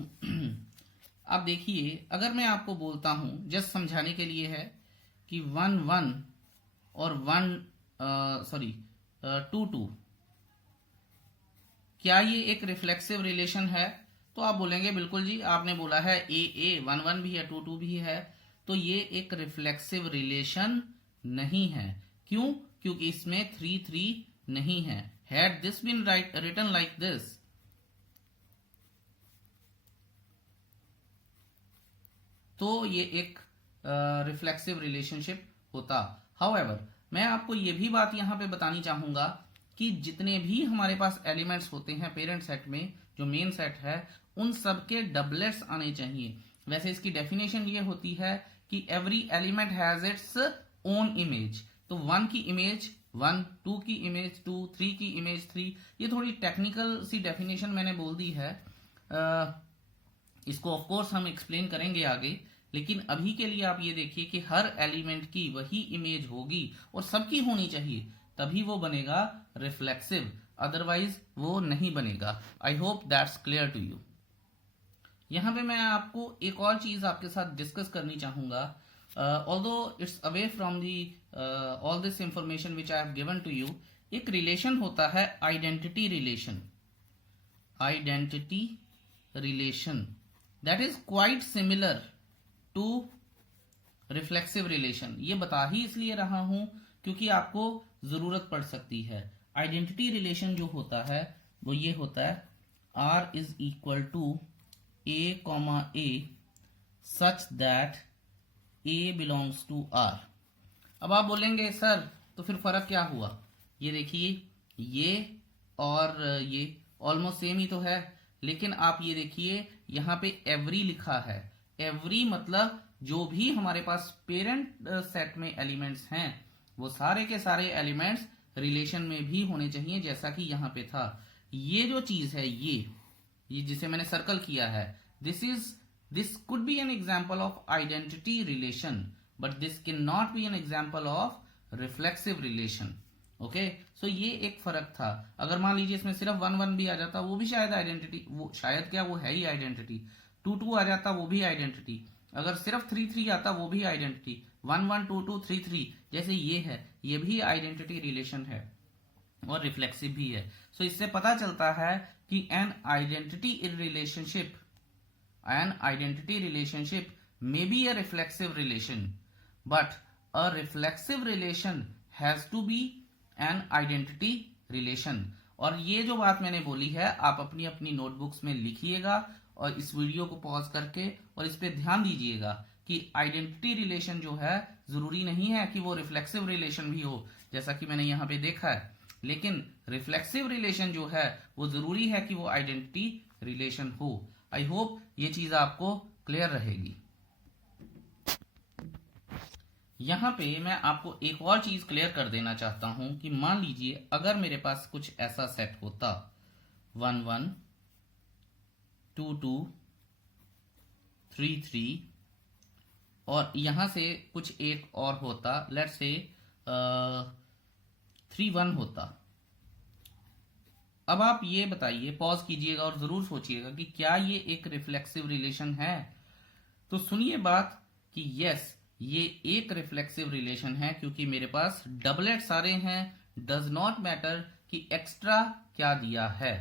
अब देखिए, अगर मैं आपको बोलता हूं, जस्ट समझाने के लिए है, कि 1 1 और 2 2, क्या ये एक रिफ्लेक्सिव रिलेशन है? तो आप बोलेंगे बिल्कुल जी, आपने बोला है ए 1 1 भी है 2 2 भी है, तो ये एक रिफ्लेक्सिव रिलेशन नहीं है। क्यों? क्योंकि इसमें 3 3 नहीं है। Had this been written like this, तो ये एक रिफ्लेक्सिव रिलेशनशिप होता। हाउएवर, मैं आपको ये भी बात यहां पे बतानी चाहूंगा कि जितने भी हमारे पास एलिमेंट्स होते हैं पेरेंट सेट में, जो मेन सेट है, उन सबके डबलेट्स आने चाहिए। वैसे इसकी डेफिनेशन ये होती है कि every element has its own image. तो 1 की इमेज 1, 2 की इमेज 2, 3 की इमेज 3। ये थोड़ी टेक्निकल सी डेफिनेशन मैंने बोल दी है। इसको ऑफ कोर्स हम एक्सप्लेन करेंगे आगे, लेकिन अभी के लिए आप ये देखिए कि हर एलिमेंट की वही इमेज होगी और सबकी होनी चाहिए, तभी वो बनेगा रिफ्लेक्सिव, अदरवाइज वो नहीं बनेगा। I hope that's clear to you. यहां पे मैं आपको एक और चीज आपके साथ डिस्कस करनी चाहूंगा। Although it's away from the all this information which I have given to you, एक रिलेशन होता है identity relation. Identity relation that is quite similar to reflexive relation. ये बता ही इसलिए रहा हूं क्योंकि आपको जरूरत पड़ सकती है। आइडेंटिटी रिलेशन जो होता है वो ये होता है R is equal to A comma A such that A belongs to R। अब आप बोलेंगे सर तो फिर फर्क क्या हुआ? ये देखिए, ये और ये ऑलमोस्ट सेम ही तो है, लेकिन आप ये देखिए यहां पे एवरी लिखा है। एवरी मतलब जो भी हमारे पास पेरेंट सेट में एलिमेंट्स हैं वो सारे के सारे एलिमेंट्स रिलेशन में भी होने चाहिए, जैसा कि यहां पे था। ये जो चीज है, ये जिसे मैंने सर्कल किया है, this could be an example of identity relation, but this can not be an example of reflexive relation. Okay, so ये एक फर्क था। अगर मान लीजिए इसमें सिर्फ 1 1 भी आ जाता, वो भी शायद आइडेंटिटी, वो शायद क्या, वो है ही आइडेंटिटी। 2 2 आ जाता, वो भी आइडेंटिटी। अगर सिर्फ 3 3 आता, वो भी आइडेंटिटी। 1 1 2 2 3 3 जैसे ये है, ये भी आइडेंटिटी रिलेशन है और रिफ्लेक्सिव भी है। सो इससे पता चलता है कि an identity relationship may be a reflexive relation, but a reflexive relation has to be an identity relation. और ये जो बात मैंने बोली है, आप अपनी अपनी नोटबुक्स में लिखिएगा और इस वीडियो को पॉज करके और इस पे ध्यान दीजिएगा कि आइडेंटिटी रिलेशन जो है, जरूरी नहीं है कि वो रिफ्लेक्सिव रिलेशन भी हो, जैसा कि मैंने यहाँ पे देखा है, लेकिन रिफ्लेक्सिव रिलेशन जो है वो जरूरी है कि वो आइडेंटिटी रिलेशन हो। आई होप ये चीज आपको क्लियर रहेगी। यहां पे मैं आपको एक और चीज क्लियर कर देना चाहता हूं कि मान लीजिए अगर मेरे पास कुछ ऐसा सेट होता 1 1 2 2 3 3 और यहां से कुछ एक और होता, लेट्स से 3 1 होता। अब आप ये बताइए, पॉज कीजिएगा और जरूर सोचिएगा कि क्या ये एक रिफ्लेक्सिव रिलेशन है। तो सुनिए बात कि यस, ये एक रिफ्लेक्सिव रिलेशन है, क्योंकि मेरे पास डबलेट सारे हैं। डज नॉट मैटर कि एक्स्ट्रा क्या दिया है,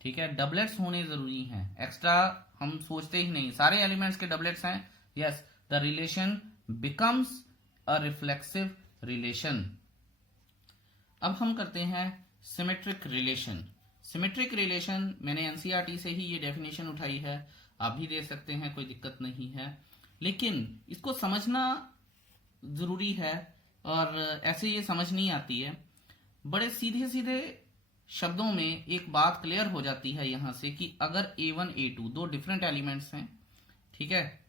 ठीक है, डबलेट्स होने जरूरी हैं। एक्स्ट्रा हम सोचते ही नहीं, सारे एलिमेंट्स के डबलेट्स हैं। Yes, the relation becomes a reflexive relation. अब हम करते हैं सिमेट्रिक रिलेशन। सिमेट्रिक रिलेशन मैंने एनसीईआरटी से ही ये डेफिनेशन उठाई है, आप भी दे सकते हैं, कोई दिक्कत नहीं है, लेकिन इसको समझना जरूरी है और ऐसे ये समझ नहीं आती है। बड़े सीधे सीधे शब्दों में एक बात क्लियर हो जाती है यहां से कि अगर A1 A2 दो डिफरेंट एलिमेंट्स हैं, ठीक है,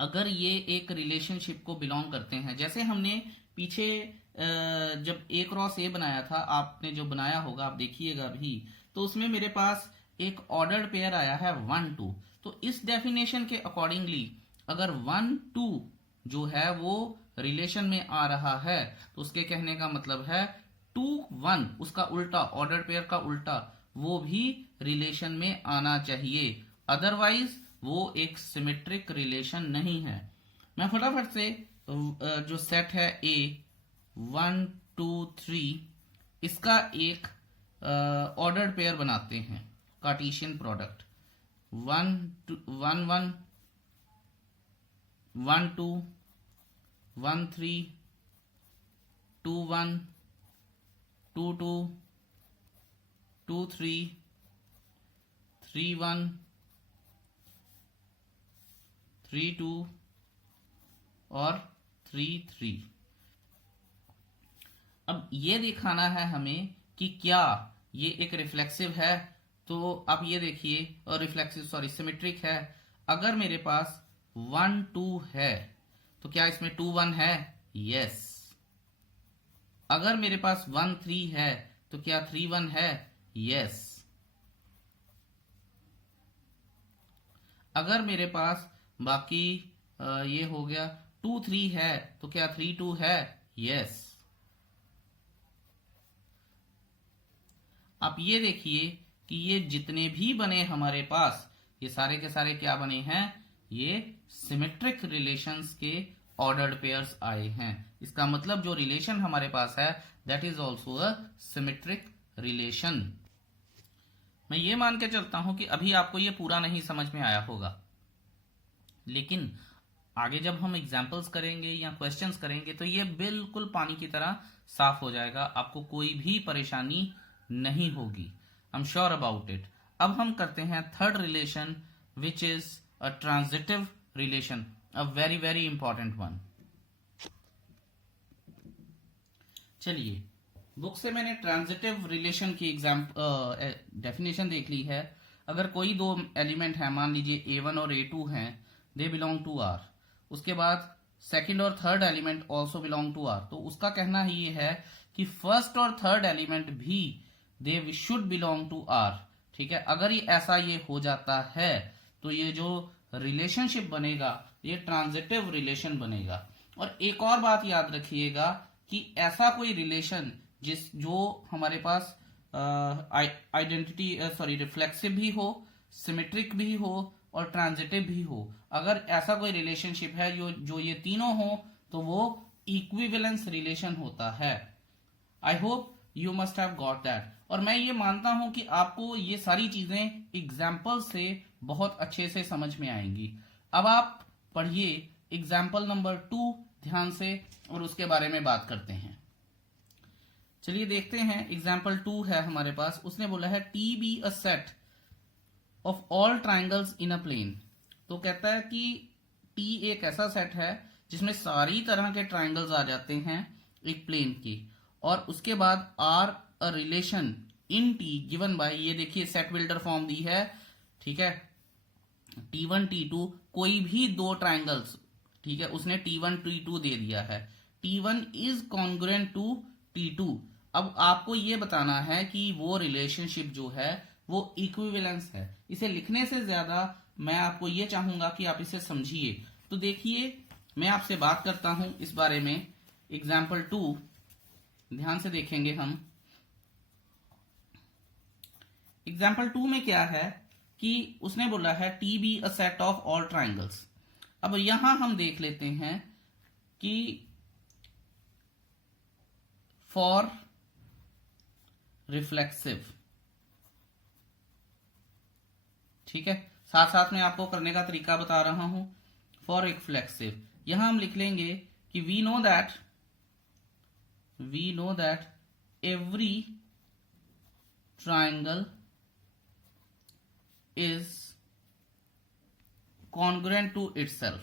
अगर ये एक रिलेशनशिप को बिलोंग करते हैं, जैसे हमने पीछे जब A क्रॉस A बनाया था, आपने जो बनाया होगा आप देखिएगा भी, तो उसमें मेरे पास एक ऑर्डर्ड पेयर आया है 1 2। तो इस डेफिनेशन के अकॉर्डिंगली अगर 1 2 जो है वो रिलेशन में आ रहा है, तो उसके कहने का मतलब है 2 1 उसका उल्टा, ऑर्डर्ड पेयर का उल्टा, वो भी रिलेशन में आना चाहिए, अदरवाइज वो एक सिमेट्रिक रिलेशन नहीं है। मैं फटाफट से जो सेट है A 1 2 3 इसका एक ऑर्डर्ड पेयर बनाते हैं, कार्टेशियन प्रोडक्ट 1 1 1 1 2 1 3 2 1 2 2 2 3 3 1 3 2 और 3 3। अब ये दिखाना है हमें कि क्या ये एक रिफ्लेक्सिव है, तो आप ये देखिए, और रिफ्लेक्सिव सॉरी सिमेट्रिक है। अगर मेरे पास 1 2 है तो क्या इसमें 2 1 है? यस। अगर मेरे पास 1 3 है तो क्या 3 1 है? यस। अगर मेरे पास बाकी ये हो गया 2 3 है तो क्या 3 2 है? यस। आप ये देखिए कि ये जितने भी बने हमारे पास, ये सारे के सारे क्या बने हैं? ये सिमेट्रिक रिलेशंस के ऑर्डर्ड पेयर्स आए हैं। इसका मतलब जो रिलेशन हमारे पास है that is also a symmetric relation. मैं ये मान के चलता हूं कि अभी आपको ये पूरा नहीं समझ में आया होगा, लेकिन आगे जब हम एग्जाम्पल्स करेंगे या क्वेश्चंस करेंगे तो ये बिल्कुल पानी की तरह साफ हो जाएगा, आपको कोई भी परेशानी नहीं होगी। I am sure about it. अब हम करते हैं third relation which is a transitive relation, a very very important one. चलिए, बुक से मैंने ट्रांजिटिव रिलेशन की डेफिनेशन देख ली है। अगर कोई दो एलिमेंट है, मान लीजिए A1 और A2 हैं, दे बिलोंग टू R, उसके बाद सेकंड और third element also belong to R, तो उसका कहना ही ये है कि फर्स्ट और थर्ड एलिमेंट भी they should belong to R. ठीक है, अगर ये ऐसा ये हो जाता है तो ये जो रिलेशनशिप बनेगा ये ट्रांजिटिव रिलेशन बनेगा। और एक और बात याद रखिएगा कि ऐसा कोई रिलेशन जो हमारे पास आइडेंटिटी रिफ्लेक्सिव भी हो, सिमेट्रिक भी हो और ट्रांजिटिव भी हो, अगर ऐसा कोई रिलेशनशिप है जो ये तीनों हो तो वो इक्विवेलेंस रिलेशन होता है। I hope you must have got that. और मैं ये मानता हूं कि आपको ये सारी चीजें एग्जाम्पल से बहुत अच्छे से समझ में आएंगी। अब आप पढ़िए एग्जाम्पल नंबर 2 ध्यान से और उसके बारे में बात करते हैं। चलिए देखते हैं, एग्जाम्पल 2 है हमारे पास। उसने बोला है T be a set of all triangles in a plane. तो कहता है कि टी एक ऐसा सेट है जिसमें सारी तरह के ट्राइंगल्स आ जाते हैं एक प्लेन की, और उसके बाद R a relation in T given by, ये देखिए सेट बिल्डर फॉर्म दी है। ठीक है, T1 T2 कोई भी दो ट्राइंगल्स, ठीक है, उसने T1 T2 दे दिया है। T1 is congruent to T2। अब आपको ये बताना है कि वो रिलेशनशिप जो है वो इक्विवेलेंस है। इसे लिखने से ज्यादा मैं आपको ये चाहूंगा कि आप इसे समझिए। तो देखिए मैं आपसे बात करता हूं इस बारे में। एग्जाम्पल 2 ध्यान से देखेंगे हम। एग्जाम्पल 2 में क्या है कि उसने बोला है T be a set of all triangles. अब यहां हम देख लेते हैं कि फॉर रिफ्लेक्सिव, ठीक है, साथ साथ में आपको करने का तरीका बता रहा हूं। फॉर रिफ्लेक्सिव यहां हम लिख लेंगे कि we know that every triangle is congruent to itself।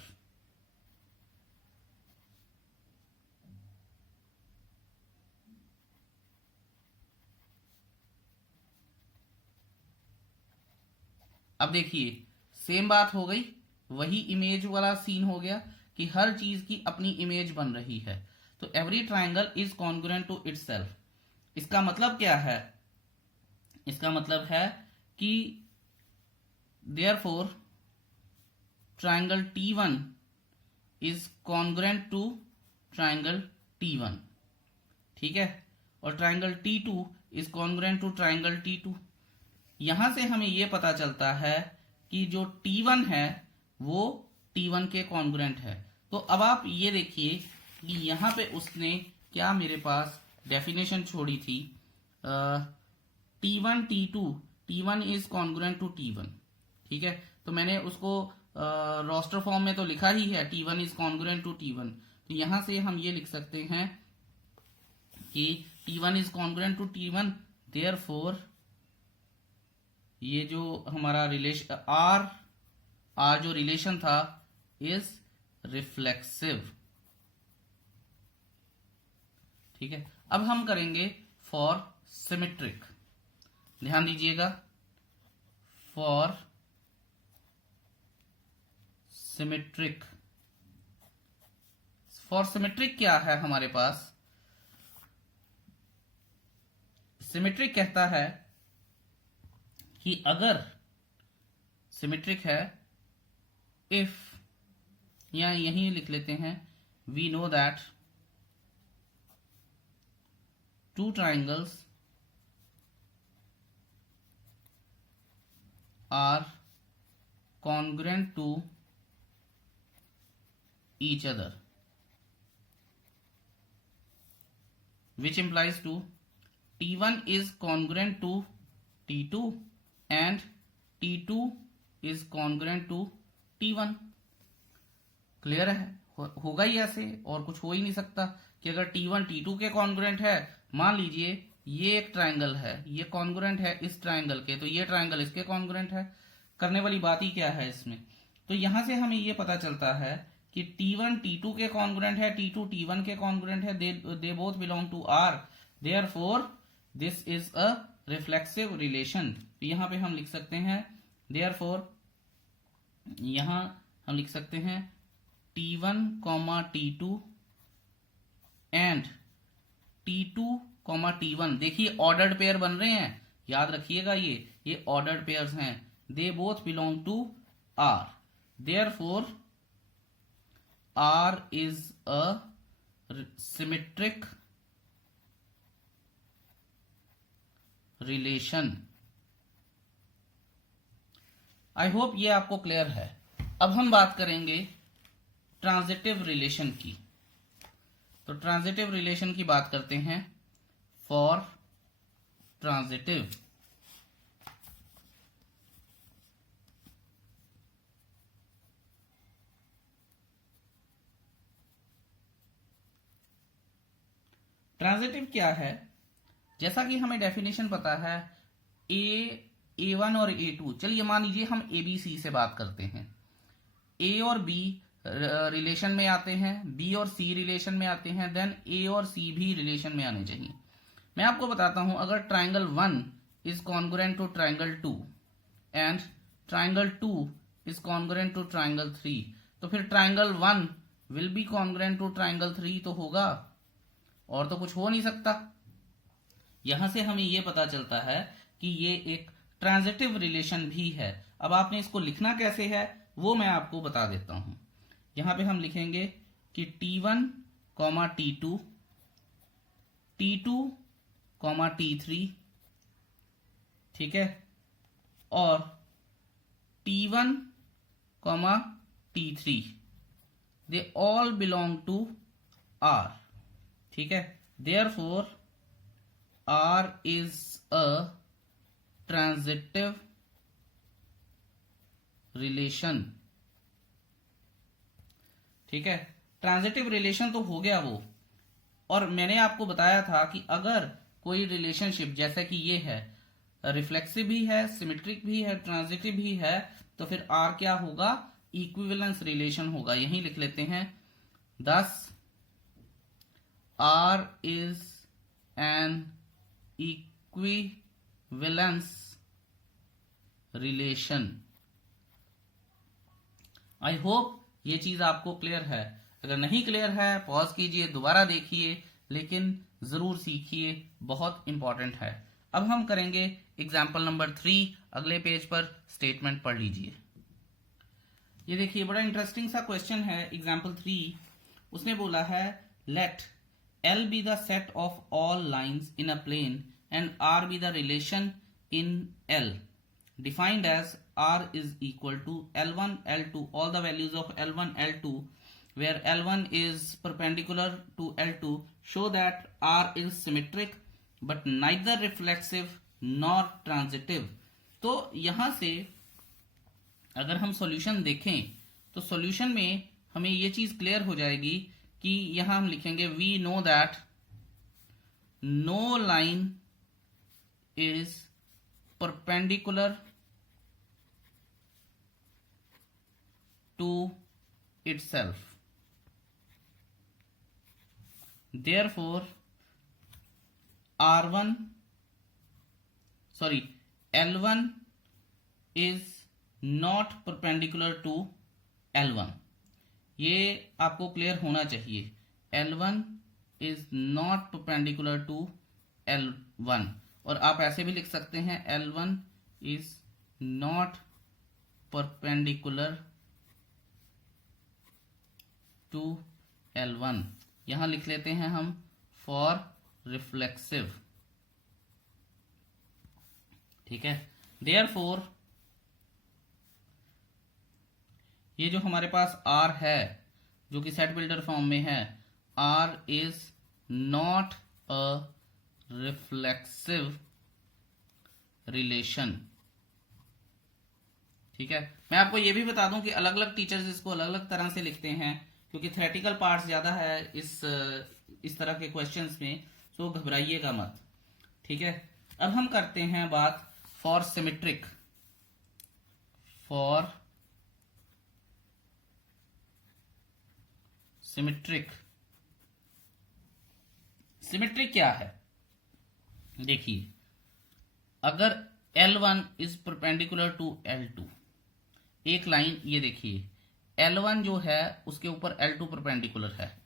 अब देखिए सेम बात हो गई, वही इमेज वाला सीन हो गया कि हर चीज की अपनी इमेज बन रही है। तो every triangle is congruent to itself. इसका मतलब क्या है? इसका मतलब है कि therefore triangle T1 is congruent to triangle T1। ठीक है, और triangle T2 is congruent to triangle T2। यहां से हमें यह पता चलता है कि जो T1 है वो T1 के कॉन्ग्रुएंट है। तो अब आप ये देखिए कि यहां पे उसने क्या मेरे पास डेफिनेशन छोड़ी थी, T1 T2, T1 is congruent to T1। ठीक है, तो मैंने उसको रोस्टर फॉर्म में तो लिखा ही है T1 is congruent to T1। तो यहां से हम ये लिख सकते हैं कि T1 is congruent to T1, therefore ये जो हमारा रिलेशन आर जो रिलेशन था इज रिफ्लेक्सिव। ठीक है, अब हम करेंगे फॉर सिमेट्रिक। ध्यान दीजिएगा, फॉर सिमेट्रिक। फॉर सिमेट्रिक क्या है हमारे पास? सिमेट्रिक कहता है कि अगर सिमेट्रिक है इफ, या यहीं लिख लेते हैं, we know that two triangles are congruent to each other, which implies to T1 is congruent to T2 and T2 is congruent to T1। Clear है? होगा ही ऐसे, और कुछ हो ही नहीं सकता कि अगर T1 T2 के कॉन्ग्रुएंट है, मान लीजिए ये एक ट्राइंगल है, ये कॉन्ग्रुएंट है इस ट्राइंगल के, तो ये ट्राइंगल इसके कॉन्ग्रुएंट है। करने वाली बात ही क्या है इसमें? तो यहां से हमें ये पता चलता है कि T1 T2 के कॉन्ग्रुएंट है, T2 T1 के कॉन्ग्रुएंट है, they both belong to R, therefore this is a reflexive relation. तो यहां पे हम लिख सकते हैं, देयरफॉर यहां हम लिख सकते हैं T1, T2 and T2 comma T1, देखिए ऑर्डर्ड पेयर बन रहे हैं, याद रखिएगा ये ऑर्डर्ड पेयर्स हैं। They both belong to R, therefore R is a symmetric relation. I hope ये आपको क्लियर है। अब हम बात करेंगे ट्रांजिटिव रिलेशन की। तो ट्रांजिटिव रिलेशन की बात करते हैं। फॉर ट्रांजिटिव ट्रांजिटिव क्या है, जैसा कि हमें डेफिनेशन पता है, A1 और A2, चलिए मान लीजिए हम ABC से बात करते हैं। A और B रिलेशन में आते हैं, B और C रिलेशन में आते हैं, देन A और C भी रिलेशन में आने चाहिए। मैं आपको बताता हूं, अगर triangle 1 is congruent to triangle 2 and triangle 2 is congruent to triangle 3, तो फिर triangle 1 will be congruent to triangle 3 तो होगा, और तो कुछ हो नहीं सकता। यहां से हमें यह पता चलता है कि ये एक ट्रांजिटिव रिलेशन भी है। अब आपने इसको लिखना कैसे है वो मैं आपको बता देता हूं। यहां पे हम लिखेंगे कि T1 comma T2, T2 comma T3, ठीक है, और T1 comma T3, they all belong to R, ठीक है। Therefore R is a transitive relation, ठीक है। ट्रांजिटिव रिलेशन तो हो गया वो, और मैंने आपको बताया था कि अगर कोई रिलेशनशिप जैसे कि ये है, रिफ्लेक्सिव भी है, सिमेट्रिक भी है, ट्रांजिटिव भी है, तो फिर R क्या होगा, इक्विवेलेंस रिलेशन होगा। यही लिख लेते हैं, thus R is an equivalence relation. I hope ये चीज आपको क्लियर है। अगर नहीं क्लियर है पॉज कीजिए, दोबारा देखिए, लेकिन जरूर सीखिए, बहुत इंपॉर्टेंट है। अब हम करेंगे एग्जाम्पल नंबर 3। अगले पेज पर स्टेटमेंट पढ़ लीजिए। ये देखिए बड़ा इंटरेस्टिंग सा क्वेश्चन है। एग्जाम्पल 3 उसने बोला है, late L be the set of all lines in a plane and R be the relation in L, defined as R is equal to L1, L2, all the values of L1, L2, where L1 is perpendicular to L2, show that R is symmetric but neither reflexive nor transitive। तो यहां से अगर हम सॉल्यूशन देखें तो सॉल्यूशन में हमें ये चीज क्लियर हो जाएगी कि यहां हम लिखेंगे, we know that no line is perpendicular to itself, therefore L1 is not perpendicular to L1। ये आपको क्लियर होना चाहिए, L1 is not perpendicular to L1। और आप ऐसे भी लिख सकते हैं, L1 is not perpendicular to L1। यहां लिख लेते हैं हम फॉर रिफ्लेक्सिव, ठीक है। देयरफॉर ये जो हमारे पास R है जो कि सेट बिल्डर फॉर्म में है, R is not a reflexive relation, ठीक है। मैं आपको ये भी बता दूं कि अलग अलग टीचर्स इसको अलग अलग तरह से लिखते हैं, क्योंकि थ्योरेटिकल पार्ट ज्यादा है इस तरह के क्वेश्चंस में, तो घबराइएगा मत, ठीक है। अब हम करते हैं बात for symmetric. For symmetric, symmetric क्या है? देखिए, अगर L1 is perpendicular to L2, एक लाइन ये देखिए, L1 जो है उसके ऊपर L2 परपेंडिकुलर है।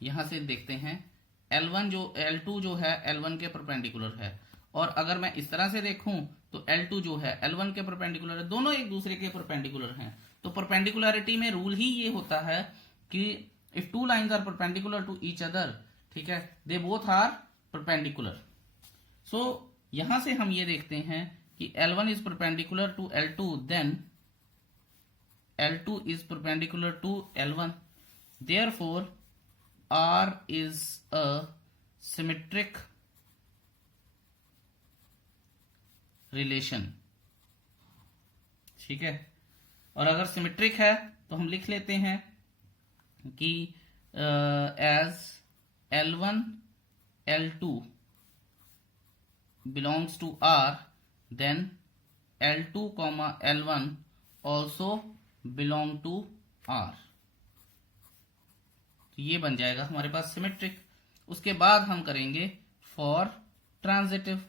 यहां से देखते हैं, L2 जो है L1 के परपेंडिकुलर है, और अगर मैं इस तरह से देखूं तो L2 जो है L1 के परपेंडिकुलर है, दोनों एक दूसरे के परपेंडिकुलर हैं। तो परपेंडिकुलरिटी में रूल ही ये होता है कि if two lines are perpendicular to each other, ठीक है, they both are perpendicular. So यहां से हम ये देखते हैं कि L1 is perpendicular to L2, then L2 is perpendicular to L1, therefore R is a symmetric relation, ठीक है। और अगर सिमेट्रिक है तो हम लिख लेते हैं कि as L1 L2 belongs to R, then L2 L1 also belong to R। तो ये बन जाएगा हमारे पास सिमेट्रिक। उसके बाद हम करेंगे फॉर ट्रांजिटिव।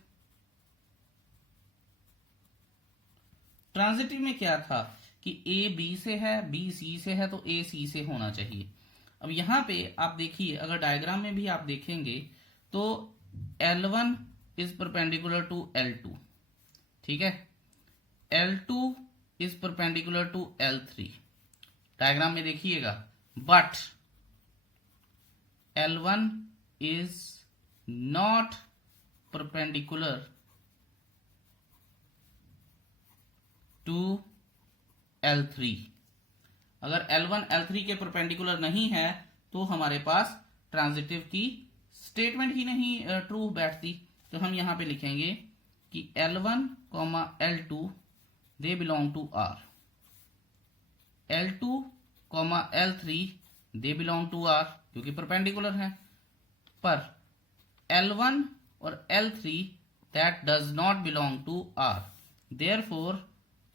ट्रांजिटिव में क्या था कि A B से है, B C से है, तो A C से होना चाहिए। अब यहां पे आप देखिए, अगर डायग्राम में भी आप देखेंगे तो L1 is perpendicular to L2, ठीक है, L2 is perpendicular to L3, diagram में देखिएगा, but L1 is not perpendicular to L3। अगर L1 L3 के परपेंडिकुलर नहीं है तो हमारे पास ट्रांजिटिव की स्टेटमेंट ही नहीं ट्रू बैठती। तो हम यहां पे लिखेंगे कि L1, L2 they belong to R, L2, L3 they belong to R, क्योंकि परपेंडिकुलर है, पर L1 और L3 that does not belong to R, therefore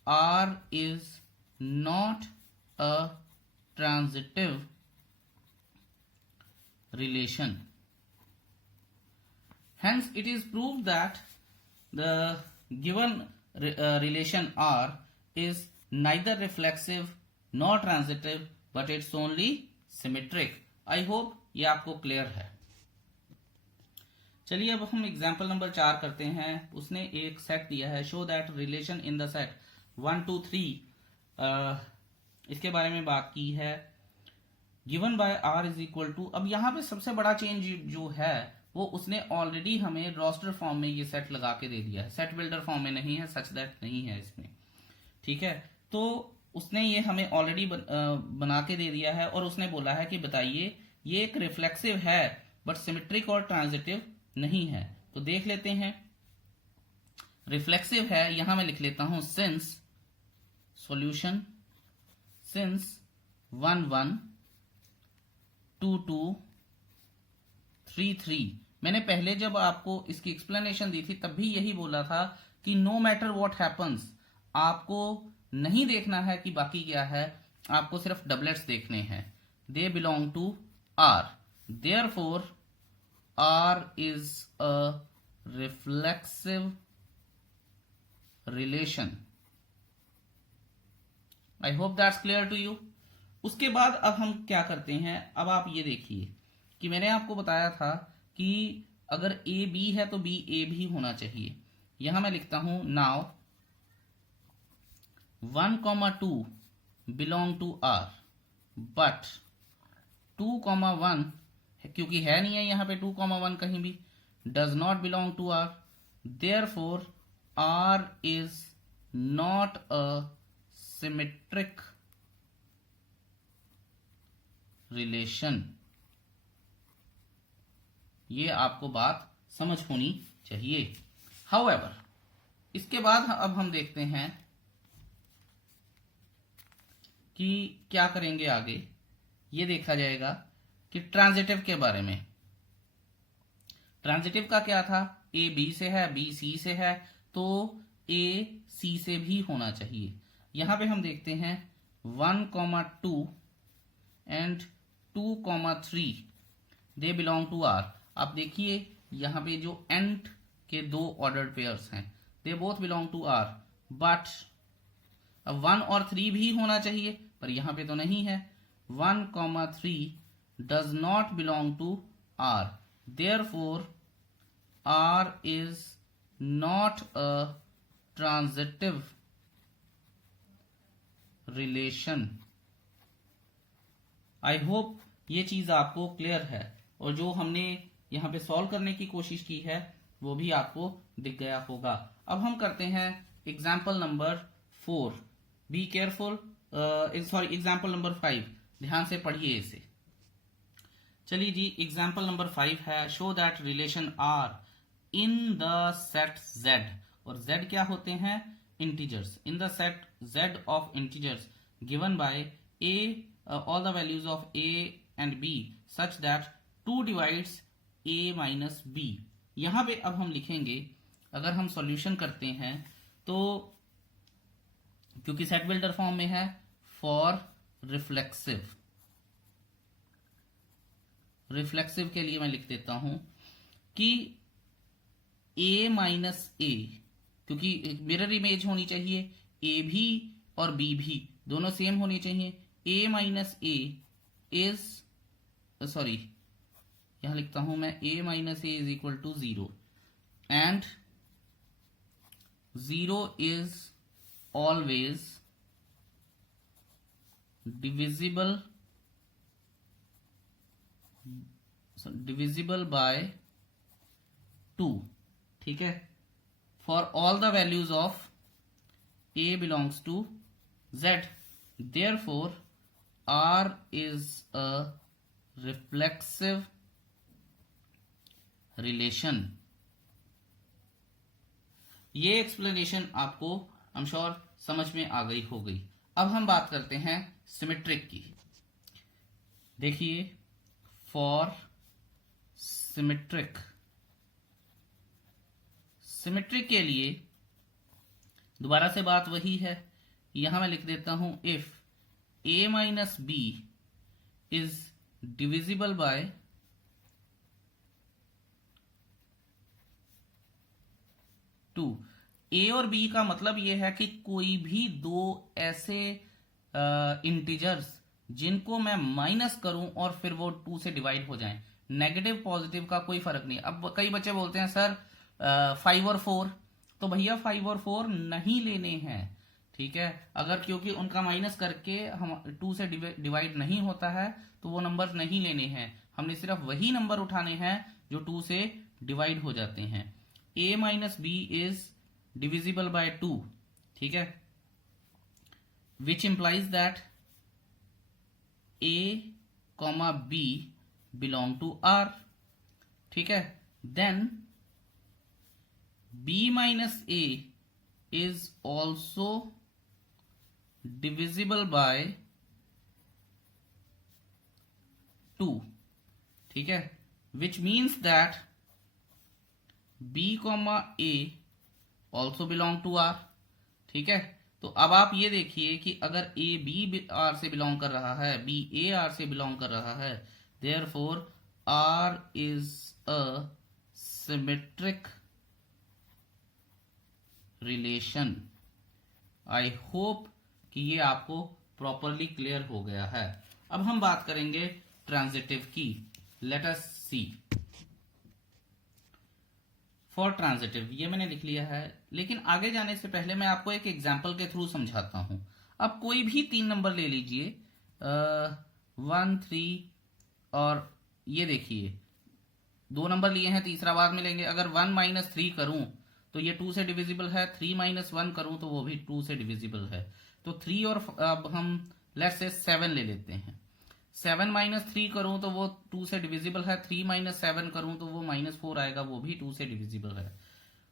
R is not a transitive relation. Hence, it is proved that the given relation R is neither reflexive nor transitive, but it's only symmetric. I hope ये आपको क्लियर है। चलिए अब हम एग्जाम्पल नंबर 4 करते हैं। उसने एक सेट दिया है, show that relation in the set 1 2 3, इसके बारे में बात की है। Given by R is equal to, अब यहां पे सबसे बड़ा चेंज जो है वो उसने ऑलरेडी हमें रोस्टर फॉर्म में ये सेट लगा के दे दिया है, सेट बिल्डर फॉर्म में नहीं है, सच दैट नहीं है इसमें, ठीक है। तो उसने ये हमें ऑलरेडी बना के दे दिया है, और उसने बोला है कि बताइए ये एक रिफ्लेक्सिव है बट सिमेट्रिक और ट्रांजिटिव नहीं है। तो देख लेते हैं। रिफ्लेक्सिव है, यहां मैं लिख लेता हूं सिंस सॉल्यूशन, सिंस 1 1 2 2 3 3। मैंने पहले जब आपको इसकी एक्सप्लेनेशन दी थी तब भी यही बोला था कि नो मैटर व्हाट हैपन्स, आपको नहीं देखना है कि बाकी क्या है, आपको सिर्फ डबलेट्स देखने हैं। They belong to R, therefore R is a reflexive relation. I hope that's clear to you. उसके बाद अब हम क्या करते हैं, अब आप ये देखिए कि मैंने आपको बताया था कि अगर A B है तो B A भी होना चाहिए। यहां मैं लिखता हूं now 1 2 belong to R, but 2 1 क्योंकि है नहीं है यहां पे 2 1 कहीं भी, does not belong to R, therefore R is not a symmetric relation. ये आपको बात समझ होनी चाहिए। हाउएवर, इसके बाद अब हम देखते हैं कि क्या करेंगे आगे। ये देखा जाएगा कि ट्रांजिटिव के बारे में। ट्रांजिटिव का क्या था, A B से है, B C से है, तो A C से भी होना चाहिए। यहां पे हम देखते हैं 1 2 and 2 3 they belong to R। आप देखिए यहां पे जो एंड के दो ऑर्डर्ड पेयर्स हैं, they both belong to R, but अब 1 और 3 भी होना चाहिए, पर यहां पे तो नहीं है। 1 3 does not belong to R, therefore R is not a transitive relation. I hope ये चीज आपको क्लियर है, और जो हमने यहां पे सॉल्व करने की कोशिश की है वो भी आपको दिख गया होगा। अब हम करते हैं example number 4। Be careful, sorry example number 5, ध्यान से पढ़िए इसे। चलिए जी, एग्जाम्पल नंबर 5 है, show that relation R in the set z, और z क्या होते हैं? Integers. In the set z of integers given by a, all the values of a and b such that 2 divides a minus b। यहां पे अब हम लिखेंगे, अगर हम सॉल्यूशन करते हैं तो, क्योंकि सेट बिल्डर फॉर्म में है, फॉर रिफ्लेक्सिव, रिफ्लेक्सिव के लिए मैं लिख देता हूं कि a माइनस ए, क्योंकि मिरर इमेज होनी चाहिए, a भी और b भी दोनों सेम होनी चाहिए। a minus a is, sorry यहां लिखता हूं मैं, a minus a is equal to 0 and 0 is always divisible by 2। ठीक है, for all the values of a belongs to z, therefore R is a reflexive relation। ये एक्सप्लेनेशन आपको आई एम श्योर समझ में आ गई होगी। अब हम बात करते हैं सिमेट्रिक की। देखिए, फॉर सिमेट्रिक, सिमेट्रिक के लिए दोबारा से बात वही है, यहां मैं लिख देता हूं, if a minus b is divisible by 2। a और b का मतलब यह है कि कोई भी दो ऐसे इंटीजर्स जिनको मैं माइनस करूं और फिर वो 2 से डिवाइड हो जाएं, नेगेटिव पॉजिटिव का कोई फर्क नहीं। अब कई बच्चे बोलते हैं सर 5 और 4, तो भैया 5 और 4 नहीं लेने हैं, ठीक है। अगर क्योंकि उनका माइनस करके हम 2 से डिवाइड नहीं होता है तो वो नंबर नहीं लेने हैं, हमने सिर्फ वही नंबर उठाने हैं जो 2 से डिवाइड हो जाते हैं। a minus b is divisible by 2, ठीक है, which implies that a comma b belong to r, ठीक है। देन b माइनस a is also divisible by 2, ठीक है, which means that b comma a also belong to r, ठीक है। तो अब आप ये देखिए कि अगर a b r से बिलोंग कर रहा है, b a r से बिलोंग कर रहा है, therefore r is a symmetric relation। I hope कि ये आपको प्रॉपरली क्लियर हो गया है। अब हम बात करेंगे ट्रांजिटिव की। Let us see. For transitive ये मैंने लिख लिया है, लेकिन आगे जाने से पहले मैं आपको एक एग्जांपल के थ्रू समझाता हूं। अब कोई भी 3 नंबर ले लीजिए, 1 3, और ये देखिए 2 नंबर लिए हैं, तीसरा बाद में लेंगे। अगर 1 माइनस 3 करूं तो ये 2 से डिविजिबल है, 3 माइनस 1 करूं तो वो भी 2 से डिविजिबल है। तो 3 और अब हम लेट्स से 7 ले लेते हैं। 7 माइनस 3 करूं तो वो 2 से डिविजिबल है, 3 माइनस 7 करूं तो वो -4 आएगा, वो भी 2 से डिविजिबल है।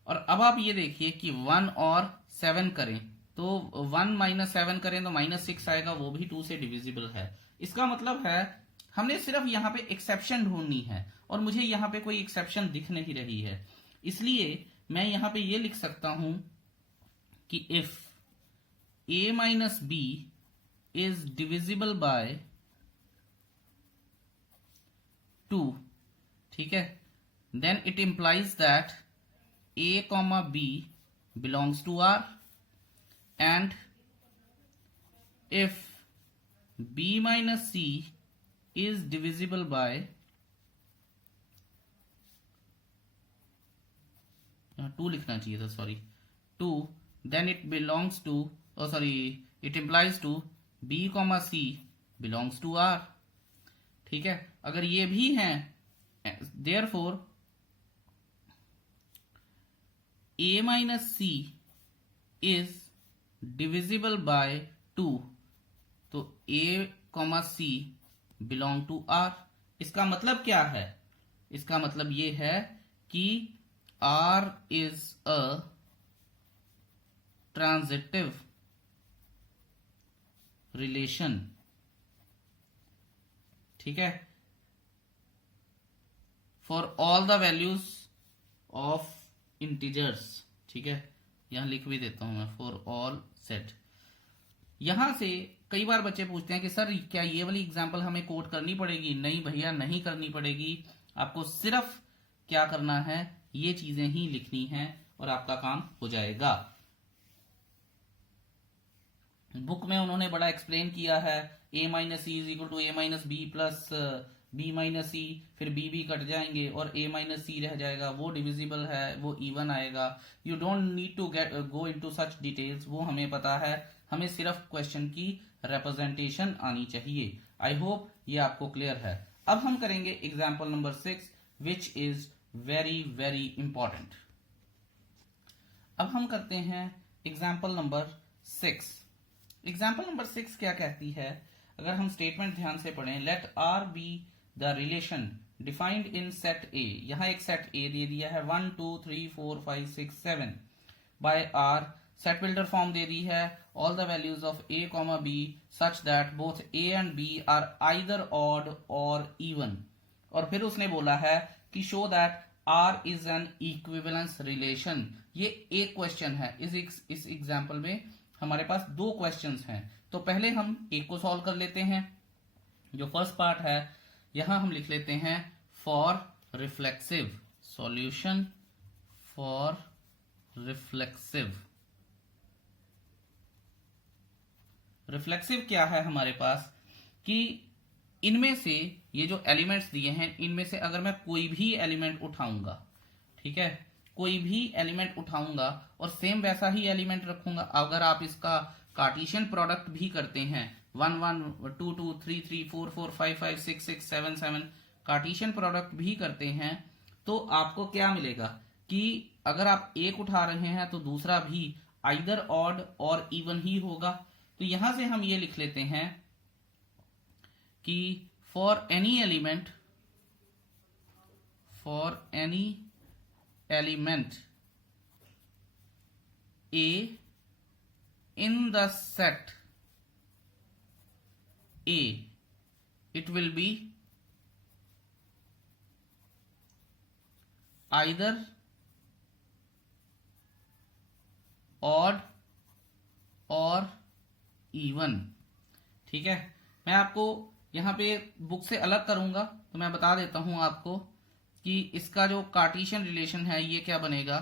और अब आप ये देखिए कि 1 और 7 करें तो 1 माइनस 7 करें तो -6 आएगा, वो भी 2 से डिविजिबल है। इसका मतलब है हमने सिर्फ यहाँ पे एक्सेप्शन ढूंढनी है, और मुझे यहाँ पे कोई एक्सेप्शन दिख नहीं रही है, इसलिए मैं यहां पे ये लिख सकता हूं कि if a minus b is divisible by 2, ठीक है, then it implies that a comma b belongs to r, and if b माइनस c is divisible by यहाँ 2 लिखना चाहिए था, sorry 2, then it belongs to, it implies to b comma c belongs to R. ठीक है, अगर ये भी हैं therefore a minus C is divisible by 2, तो a comma C belong to R. इसका मतलब क्या है? इसका मतलब ये है कि R is a transitive relation. ठीक है, for all the values of integers. ठीक है, यहां लिख भी देता हूं मैं, फॉर ऑल सेट। यहां से कई बार बच्चे पूछते हैं कि सर क्या ये वाली एग्जांपल हमें कोट करनी पड़ेगी? नहीं भैया, नहीं करनी पड़ेगी। आपको सिर्फ क्या करना है, ये चीजें ही लिखनी है और आपका काम हो जाएगा। बुक में उन्होंने बड़ा एक्सप्लेन किया है, a minus C is equal to a minus B plus b minus C, फिर b कट जाएंगे और a माइनस सी रह जाएगा, वो डिविजिबल है, वो इवन आएगा। You don't need to go into such details, वो हमें पता है। हमें सिर्फ क्वेश्चन की रिप्रेजेंटेशन आनी चाहिए। आई होप ये आपको क्लियर है। अब हम करेंगे example number 6 which is very very important. अब हम करते हैं एग्जाम्पल नंबर 6। एग्जाम्पल नंबर 6 क्या कहती है? अगर हम स्टेटमेंट ध्यान से पढ़ें, let R be the relation defined in set A. यहां एक सेट ए दे दिया है 1 2 3 4 5 6 7 by R. Set builder form दे दी है, all the values of A comma B such that both A and B are either odd और इवन। और फिर उसने बोला है कि show that R is an equivalence relation. ये एक क्वेश्चन है। इस एग्जाम्पल में हमारे पास 2 क्वेश्चंस हैं, तो पहले हम एक को सॉल्व कर लेते हैं। जो फर्स्ट पार्ट है, यहां हम लिख लेते हैं for reflexive solution, for reflexive. Reflexive क्या है हमारे पास कि इनमें से ये जो एलिमेंट्स दिए हैं, इनमें से अगर मैं कोई भी एलिमेंट उठाऊंगा, ठीक है, कोई भी एलिमेंट उठाऊंगा और सेम वैसा ही एलिमेंट रखूंगा। अगर आप इसका कार्टेशियन प्रोडक्ट भी करते हैं, 1 1 2 2 3 3 4 4 5 5 6 6 7 7 कार्टेशियन प्रोडक्ट भी करते हैं, तो आपको क्या मिलेगा कि अगर आप एक उठा रहे हैं तो दूसरा भी आइदर ऑड और इवन ही होगा। तो यहां से हम ये लिख लेते हैं कि for any element A in the set A, it will be either odd or even। ठीक है, मैं आपको यहां पे बुक से अलग करूंगा, तो मैं बता देता हूं आपको कि इसका जो कार्टेशियन रिलेशन है ये क्या बनेगा,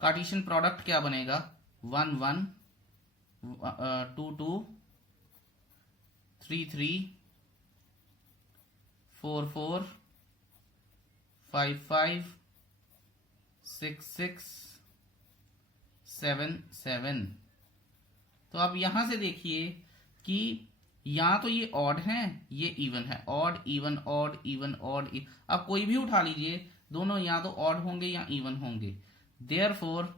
कार्टेशियन प्रोडक्ट क्या बनेगा, 1 1 2 2 3 3 4 4 5 5 6 6 7 7। तो आप यहां से देखिए कि यहां तो ये ऑड है, ये इवन है, odd even odd even odd. अब कोई भी उठा लीजिए, दोनों या तो ऑड होंगे या इवन होंगे। देयरफॉर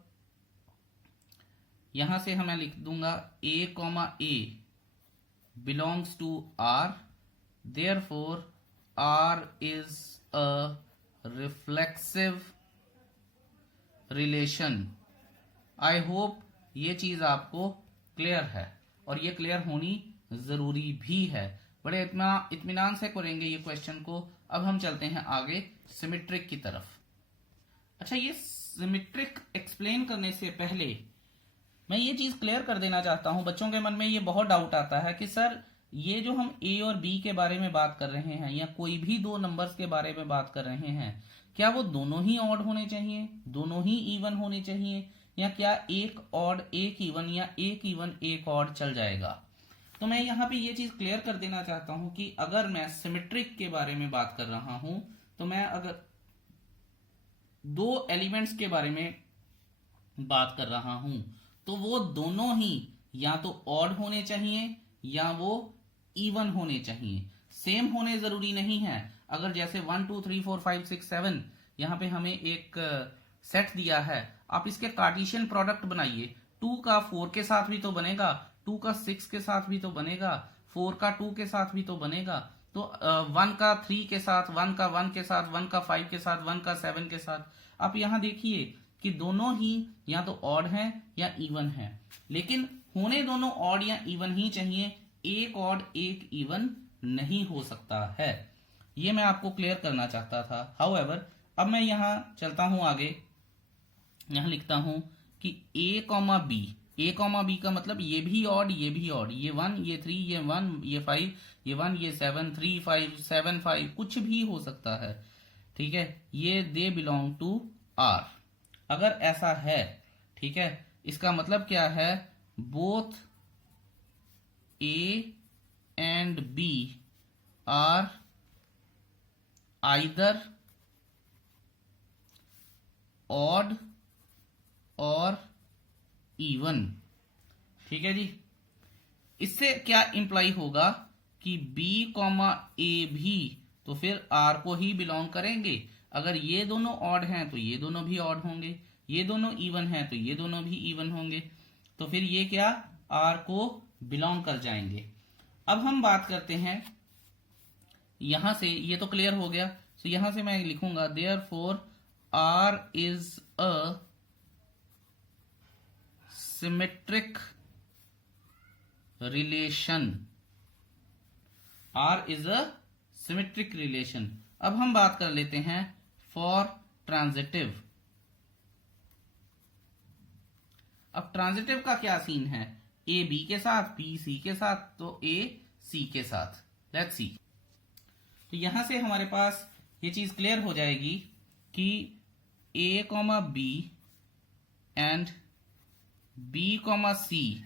यहां से हमें लिख दूंगा a comma a belongs to r, therefore r is a reflexive relation. I hope ये चीज आपको क्लियर है और ये क्लियर होनी जरूरी भी है। बड़े इत्मीनान से करेंगे ये क्वेश्चन को। अब हम चलते हैं आगे सिमेट्रिक की तरफ। अच्छा, ये सिमेट्रिक एक्सप्लेन करने से पहले मैं ये चीज क्लियर कर देना चाहता हूं। बच्चों के मन में ये बहुत डाउट आता है कि सर ये जो हम a और b के बारे में बात कर रहे हैं या कोई भी 2 नंबर्स के बारे में बात कर रहे हैं, क्या वो दोनों ही ऑड होने चाहिए, दोनों ही इवन होने चाहिए, या क्या एक ऑड एक इवन या एक इवन एक ऑड चल जाएगा? तो मैं यहां पे ये चीज क्लियर कर देना चाहता हूं कि अगर मैं सिमेट्रिक के बारे में बात कर रहा हूं, तो मैं अगर दो एलिमेंट्स के बारे में बात कर रहा हूं, तो वो दोनों ही या तो ऑड होने चाहिए या वो इवन होने चाहिए। सेम होने जरूरी नहीं है। अगर जैसे 1 2 3 4 5 6 7 यहां पे हमें एक सेट दिया है, आप इसके कार्टेशियन प्रोडक्ट बनाइए। 2 का 4 के साथ भी तो बनेगा, 2 का 6 के साथ भी तो बनेगा, 4 का 2 के साथ भी तो बनेगा, तो 1 का 3 के साथ, 1 का 1 के साथ, 1 का 5 के साथ, 1 का 7 के साथ। आप यहां देखिए कि दोनों ही या तो ऑड हैं या इवन हैं, लेकिन होने दोनों ऑड या इवन ही चाहिए। एक ऑड एक इवन नहीं हो सकता है। ये मैं आपको क्लियर करना चाहता था। हाउएवर, अब मैं यहां चलता हूं आगे। यहां लिखता हूं कि ए कॉमा बी का मतलब ये भी ऑड, ये भी ऑड, ये 1, ये 3, ये 1, ये 5, ये 1, ये 7, 3 5 7 5 कुछ भी हो सकता है। ठीक है, ये दे बिलोंग टू आर। अगर ऐसा है, ठीक है, इसका मतलब क्या है, both A and B are either odd और इवन। ठीक है जी, इससे क्या इंप्लाई होगा कि B कॉमा ए भी तो फिर R को ही बिलोंग करेंगे। अगर ये दोनों ऑड हैं तो ये दोनों भी ऑड होंगे, ये दोनों इवन हैं तो ये दोनों भी इवन होंगे, तो फिर ये क्या R को बिलोंग कर जाएंगे। अब हम बात करते हैं यहां से, ये तो क्लियर हो गया। तो यहां से मैं लिखूंगा therefore R is a symmetric relation. R is a symmetric relation. अब हम बात कर लेते हैं फॉर ट्रांजिटिव। अब ट्रांजिटिव का क्या सीन है, ए बी के साथ, बी सी के साथ, तो ए सी के साथ। Let's see. तो यहां से हमारे पास ये चीज क्लियर हो जाएगी कि A comma B and B comma C,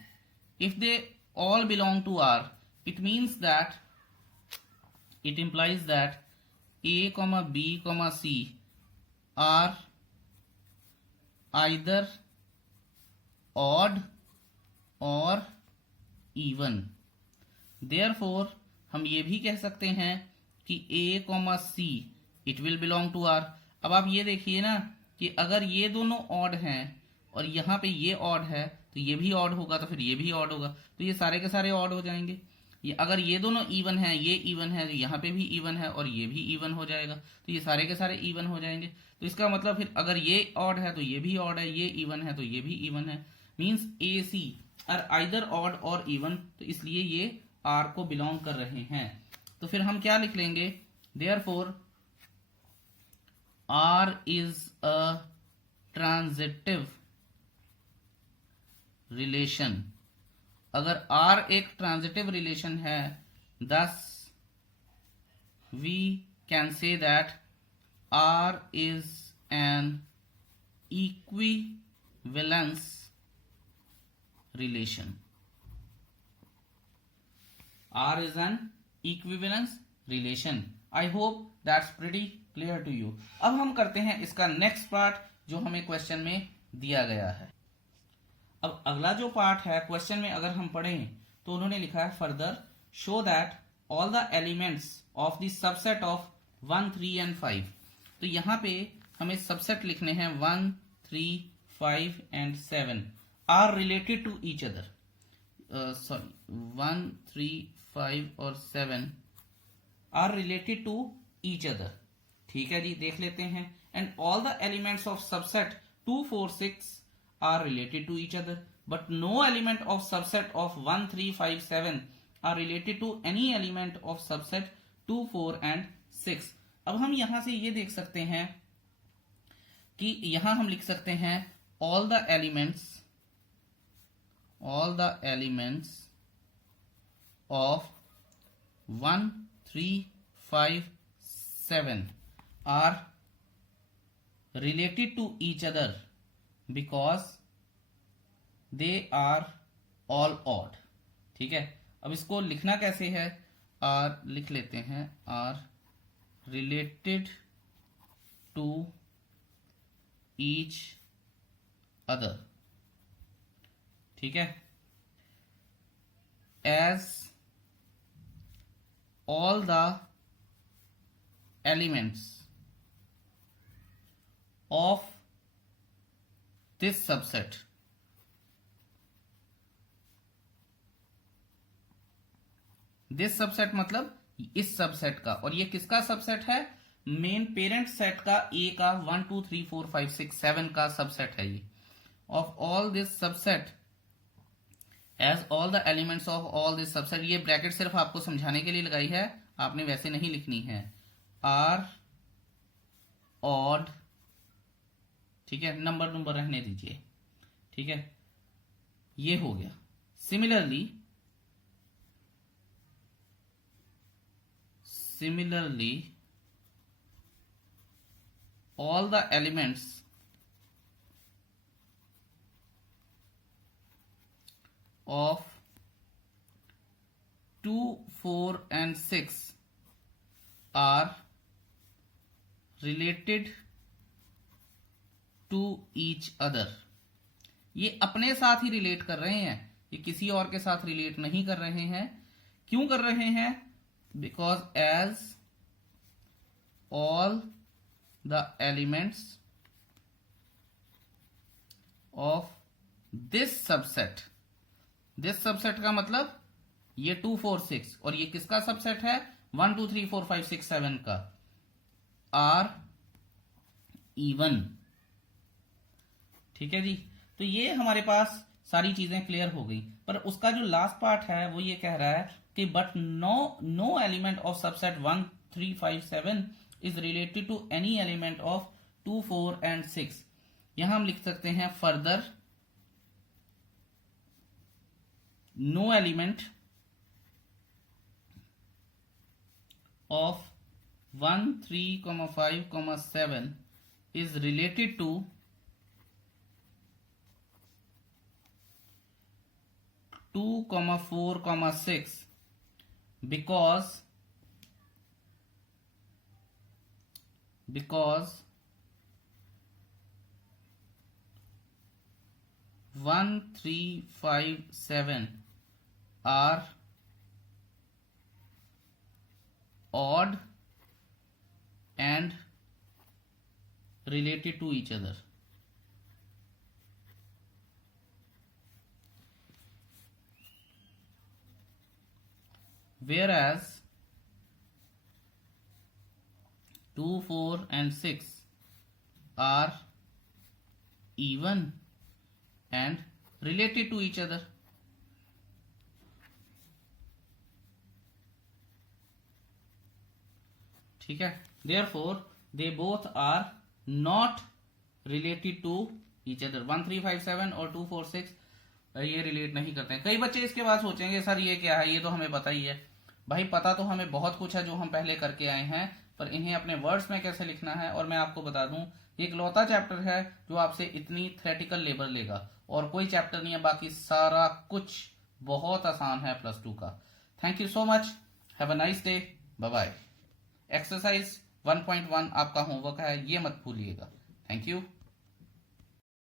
if they all belong to R, it means that, it implies that A comma B comma C are either odd or even. Therefore हम ये भी कह सकते हैं कि A comma C it will belong to R. अब आप ये देखिए ना कि अगर ये दोनों ऑड हैं और यहाँ पे ये ऑड है तो ये भी ऑड होगा, तो फिर ये भी ऑड होगा, तो ये सारे के सारे ऑड हो जाएंगे। ये अगर ये दोनों इवन है, ये इवन है, तो यहाँ पे भी इवन है और ये भी इवन हो जाएगा, तो ये सारे के सारे इवन हो जाएंगे। तो इसका मतलब फिर अगर ये ऑड है तो ये भी ऑड है, ये इवन है तो ये भी इवन है। मीन्स ए सी आर आइदर ऑड और इवन, तो इसलिए ये आर को बिलोंग कर रहे हैं। तो फिर हम क्या लिख लेंगे, therefore R is a transitive relation. अगर R एक ट्रांजिटिव रिलेशन है, thus we can say that R is an equivalence relation. R is an equivalence relation. I hope that's pretty clear to you. अब हम करते हैं इसका नेक्स्ट पार्ट जो हमें क्वेश्चन में दिया गया है। अब अगला जो पार्ट है क्वेश्चन में अगर हम पढ़ें तो उन्होंने लिखा है further show that all the elements of the subset of 1 3 and 5। तो यहां पे हमें सबसेट लिखने हैं 1 3 5 and 7 are related to each other. Sorry 1 3 5 और 7 are related to each other. ठीक है जी, देख लेते हैं। And all the elements of subset 2 4 6 are related to each other, but no element of subset of 1 3 5 7 are related to any element of subset 2 4 and 6। अब हम यहां से ये देख सकते हैं कि यहां हम लिख सकते हैं all the elements of 1 3 5 7 are related to each other because they are all odd। ठीक है, अब इसको लिखना कैसे है, R लिख लेते हैं, R related to each other, ठीक है, as all the elements of this subset this subset मतलब इस सबसेट का, और ये किसका सबसेट है? मेन पेरेंट सेट का, ए का 1 2 3 4 5 6 7 का सबसेट है ये। Of all this subset as all the elements of all this subset, ये ब्रैकेट सिर्फ आपको समझाने के लिए लगाई है, आपने वैसे नहीं लिखनी है। आर ऑड, ठीक है, नंबर नंबर रहने दीजिए, ठीक है, ये हो गया। Similarly all the elements of 2 4 and 6 are related to each other। ये अपने साथ ही रिलेट कर रहे हैं, ये किसी और के साथ रिलेट नहीं कर रहे हैं। क्यों कर रहे हैं? Because as all the elements of this subset, this subset का मतलब ये 2 4 6 और ये किसका सबसेट है? 1 2 3 4 5 6 7 का, आर इवन, ठीक है जी। तो ये हमारे पास सारी चीजें क्लियर हो गई, पर उसका जो लास्ट पार्ट है वो ये कह रहा है कि but no element of subset 1 3 5 7 is related to any element of 2 4 and 6। यहां हम लिख सकते हैं further no element of 1 3 5 7 is related to 2 4 6 because 1 3 5 7 are odd and related to each other। Whereas 2 4 and 6 are even and related to each other। ठीक है, therefore they both are not related to each other। 1 3 5 7 और 2 4 6 ये रिलेट नहीं करते हैं। कई बच्चे इसके बाद सोचेंगे सर ये क्या है, ये तो हमें पता ही है। भाई पता तो हमें बहुत कुछ है जो हम पहले करके आए हैं, पर इन्हें अपने वर्ड्स में कैसे लिखना है। और मैं आपको बता दूं ये इकलौता चैप्टर है जो आपसे इतनी थ्योरेटिकल लेबर लेगा, और कोई चैप्टर नहीं है, बाकी सारा कुछ बहुत आसान है +2 का। Thank you so much, have a nice day, bye bye. Exercise 1.1 आपका होमवर्क है, ये मत भूलिएगा। Thank you.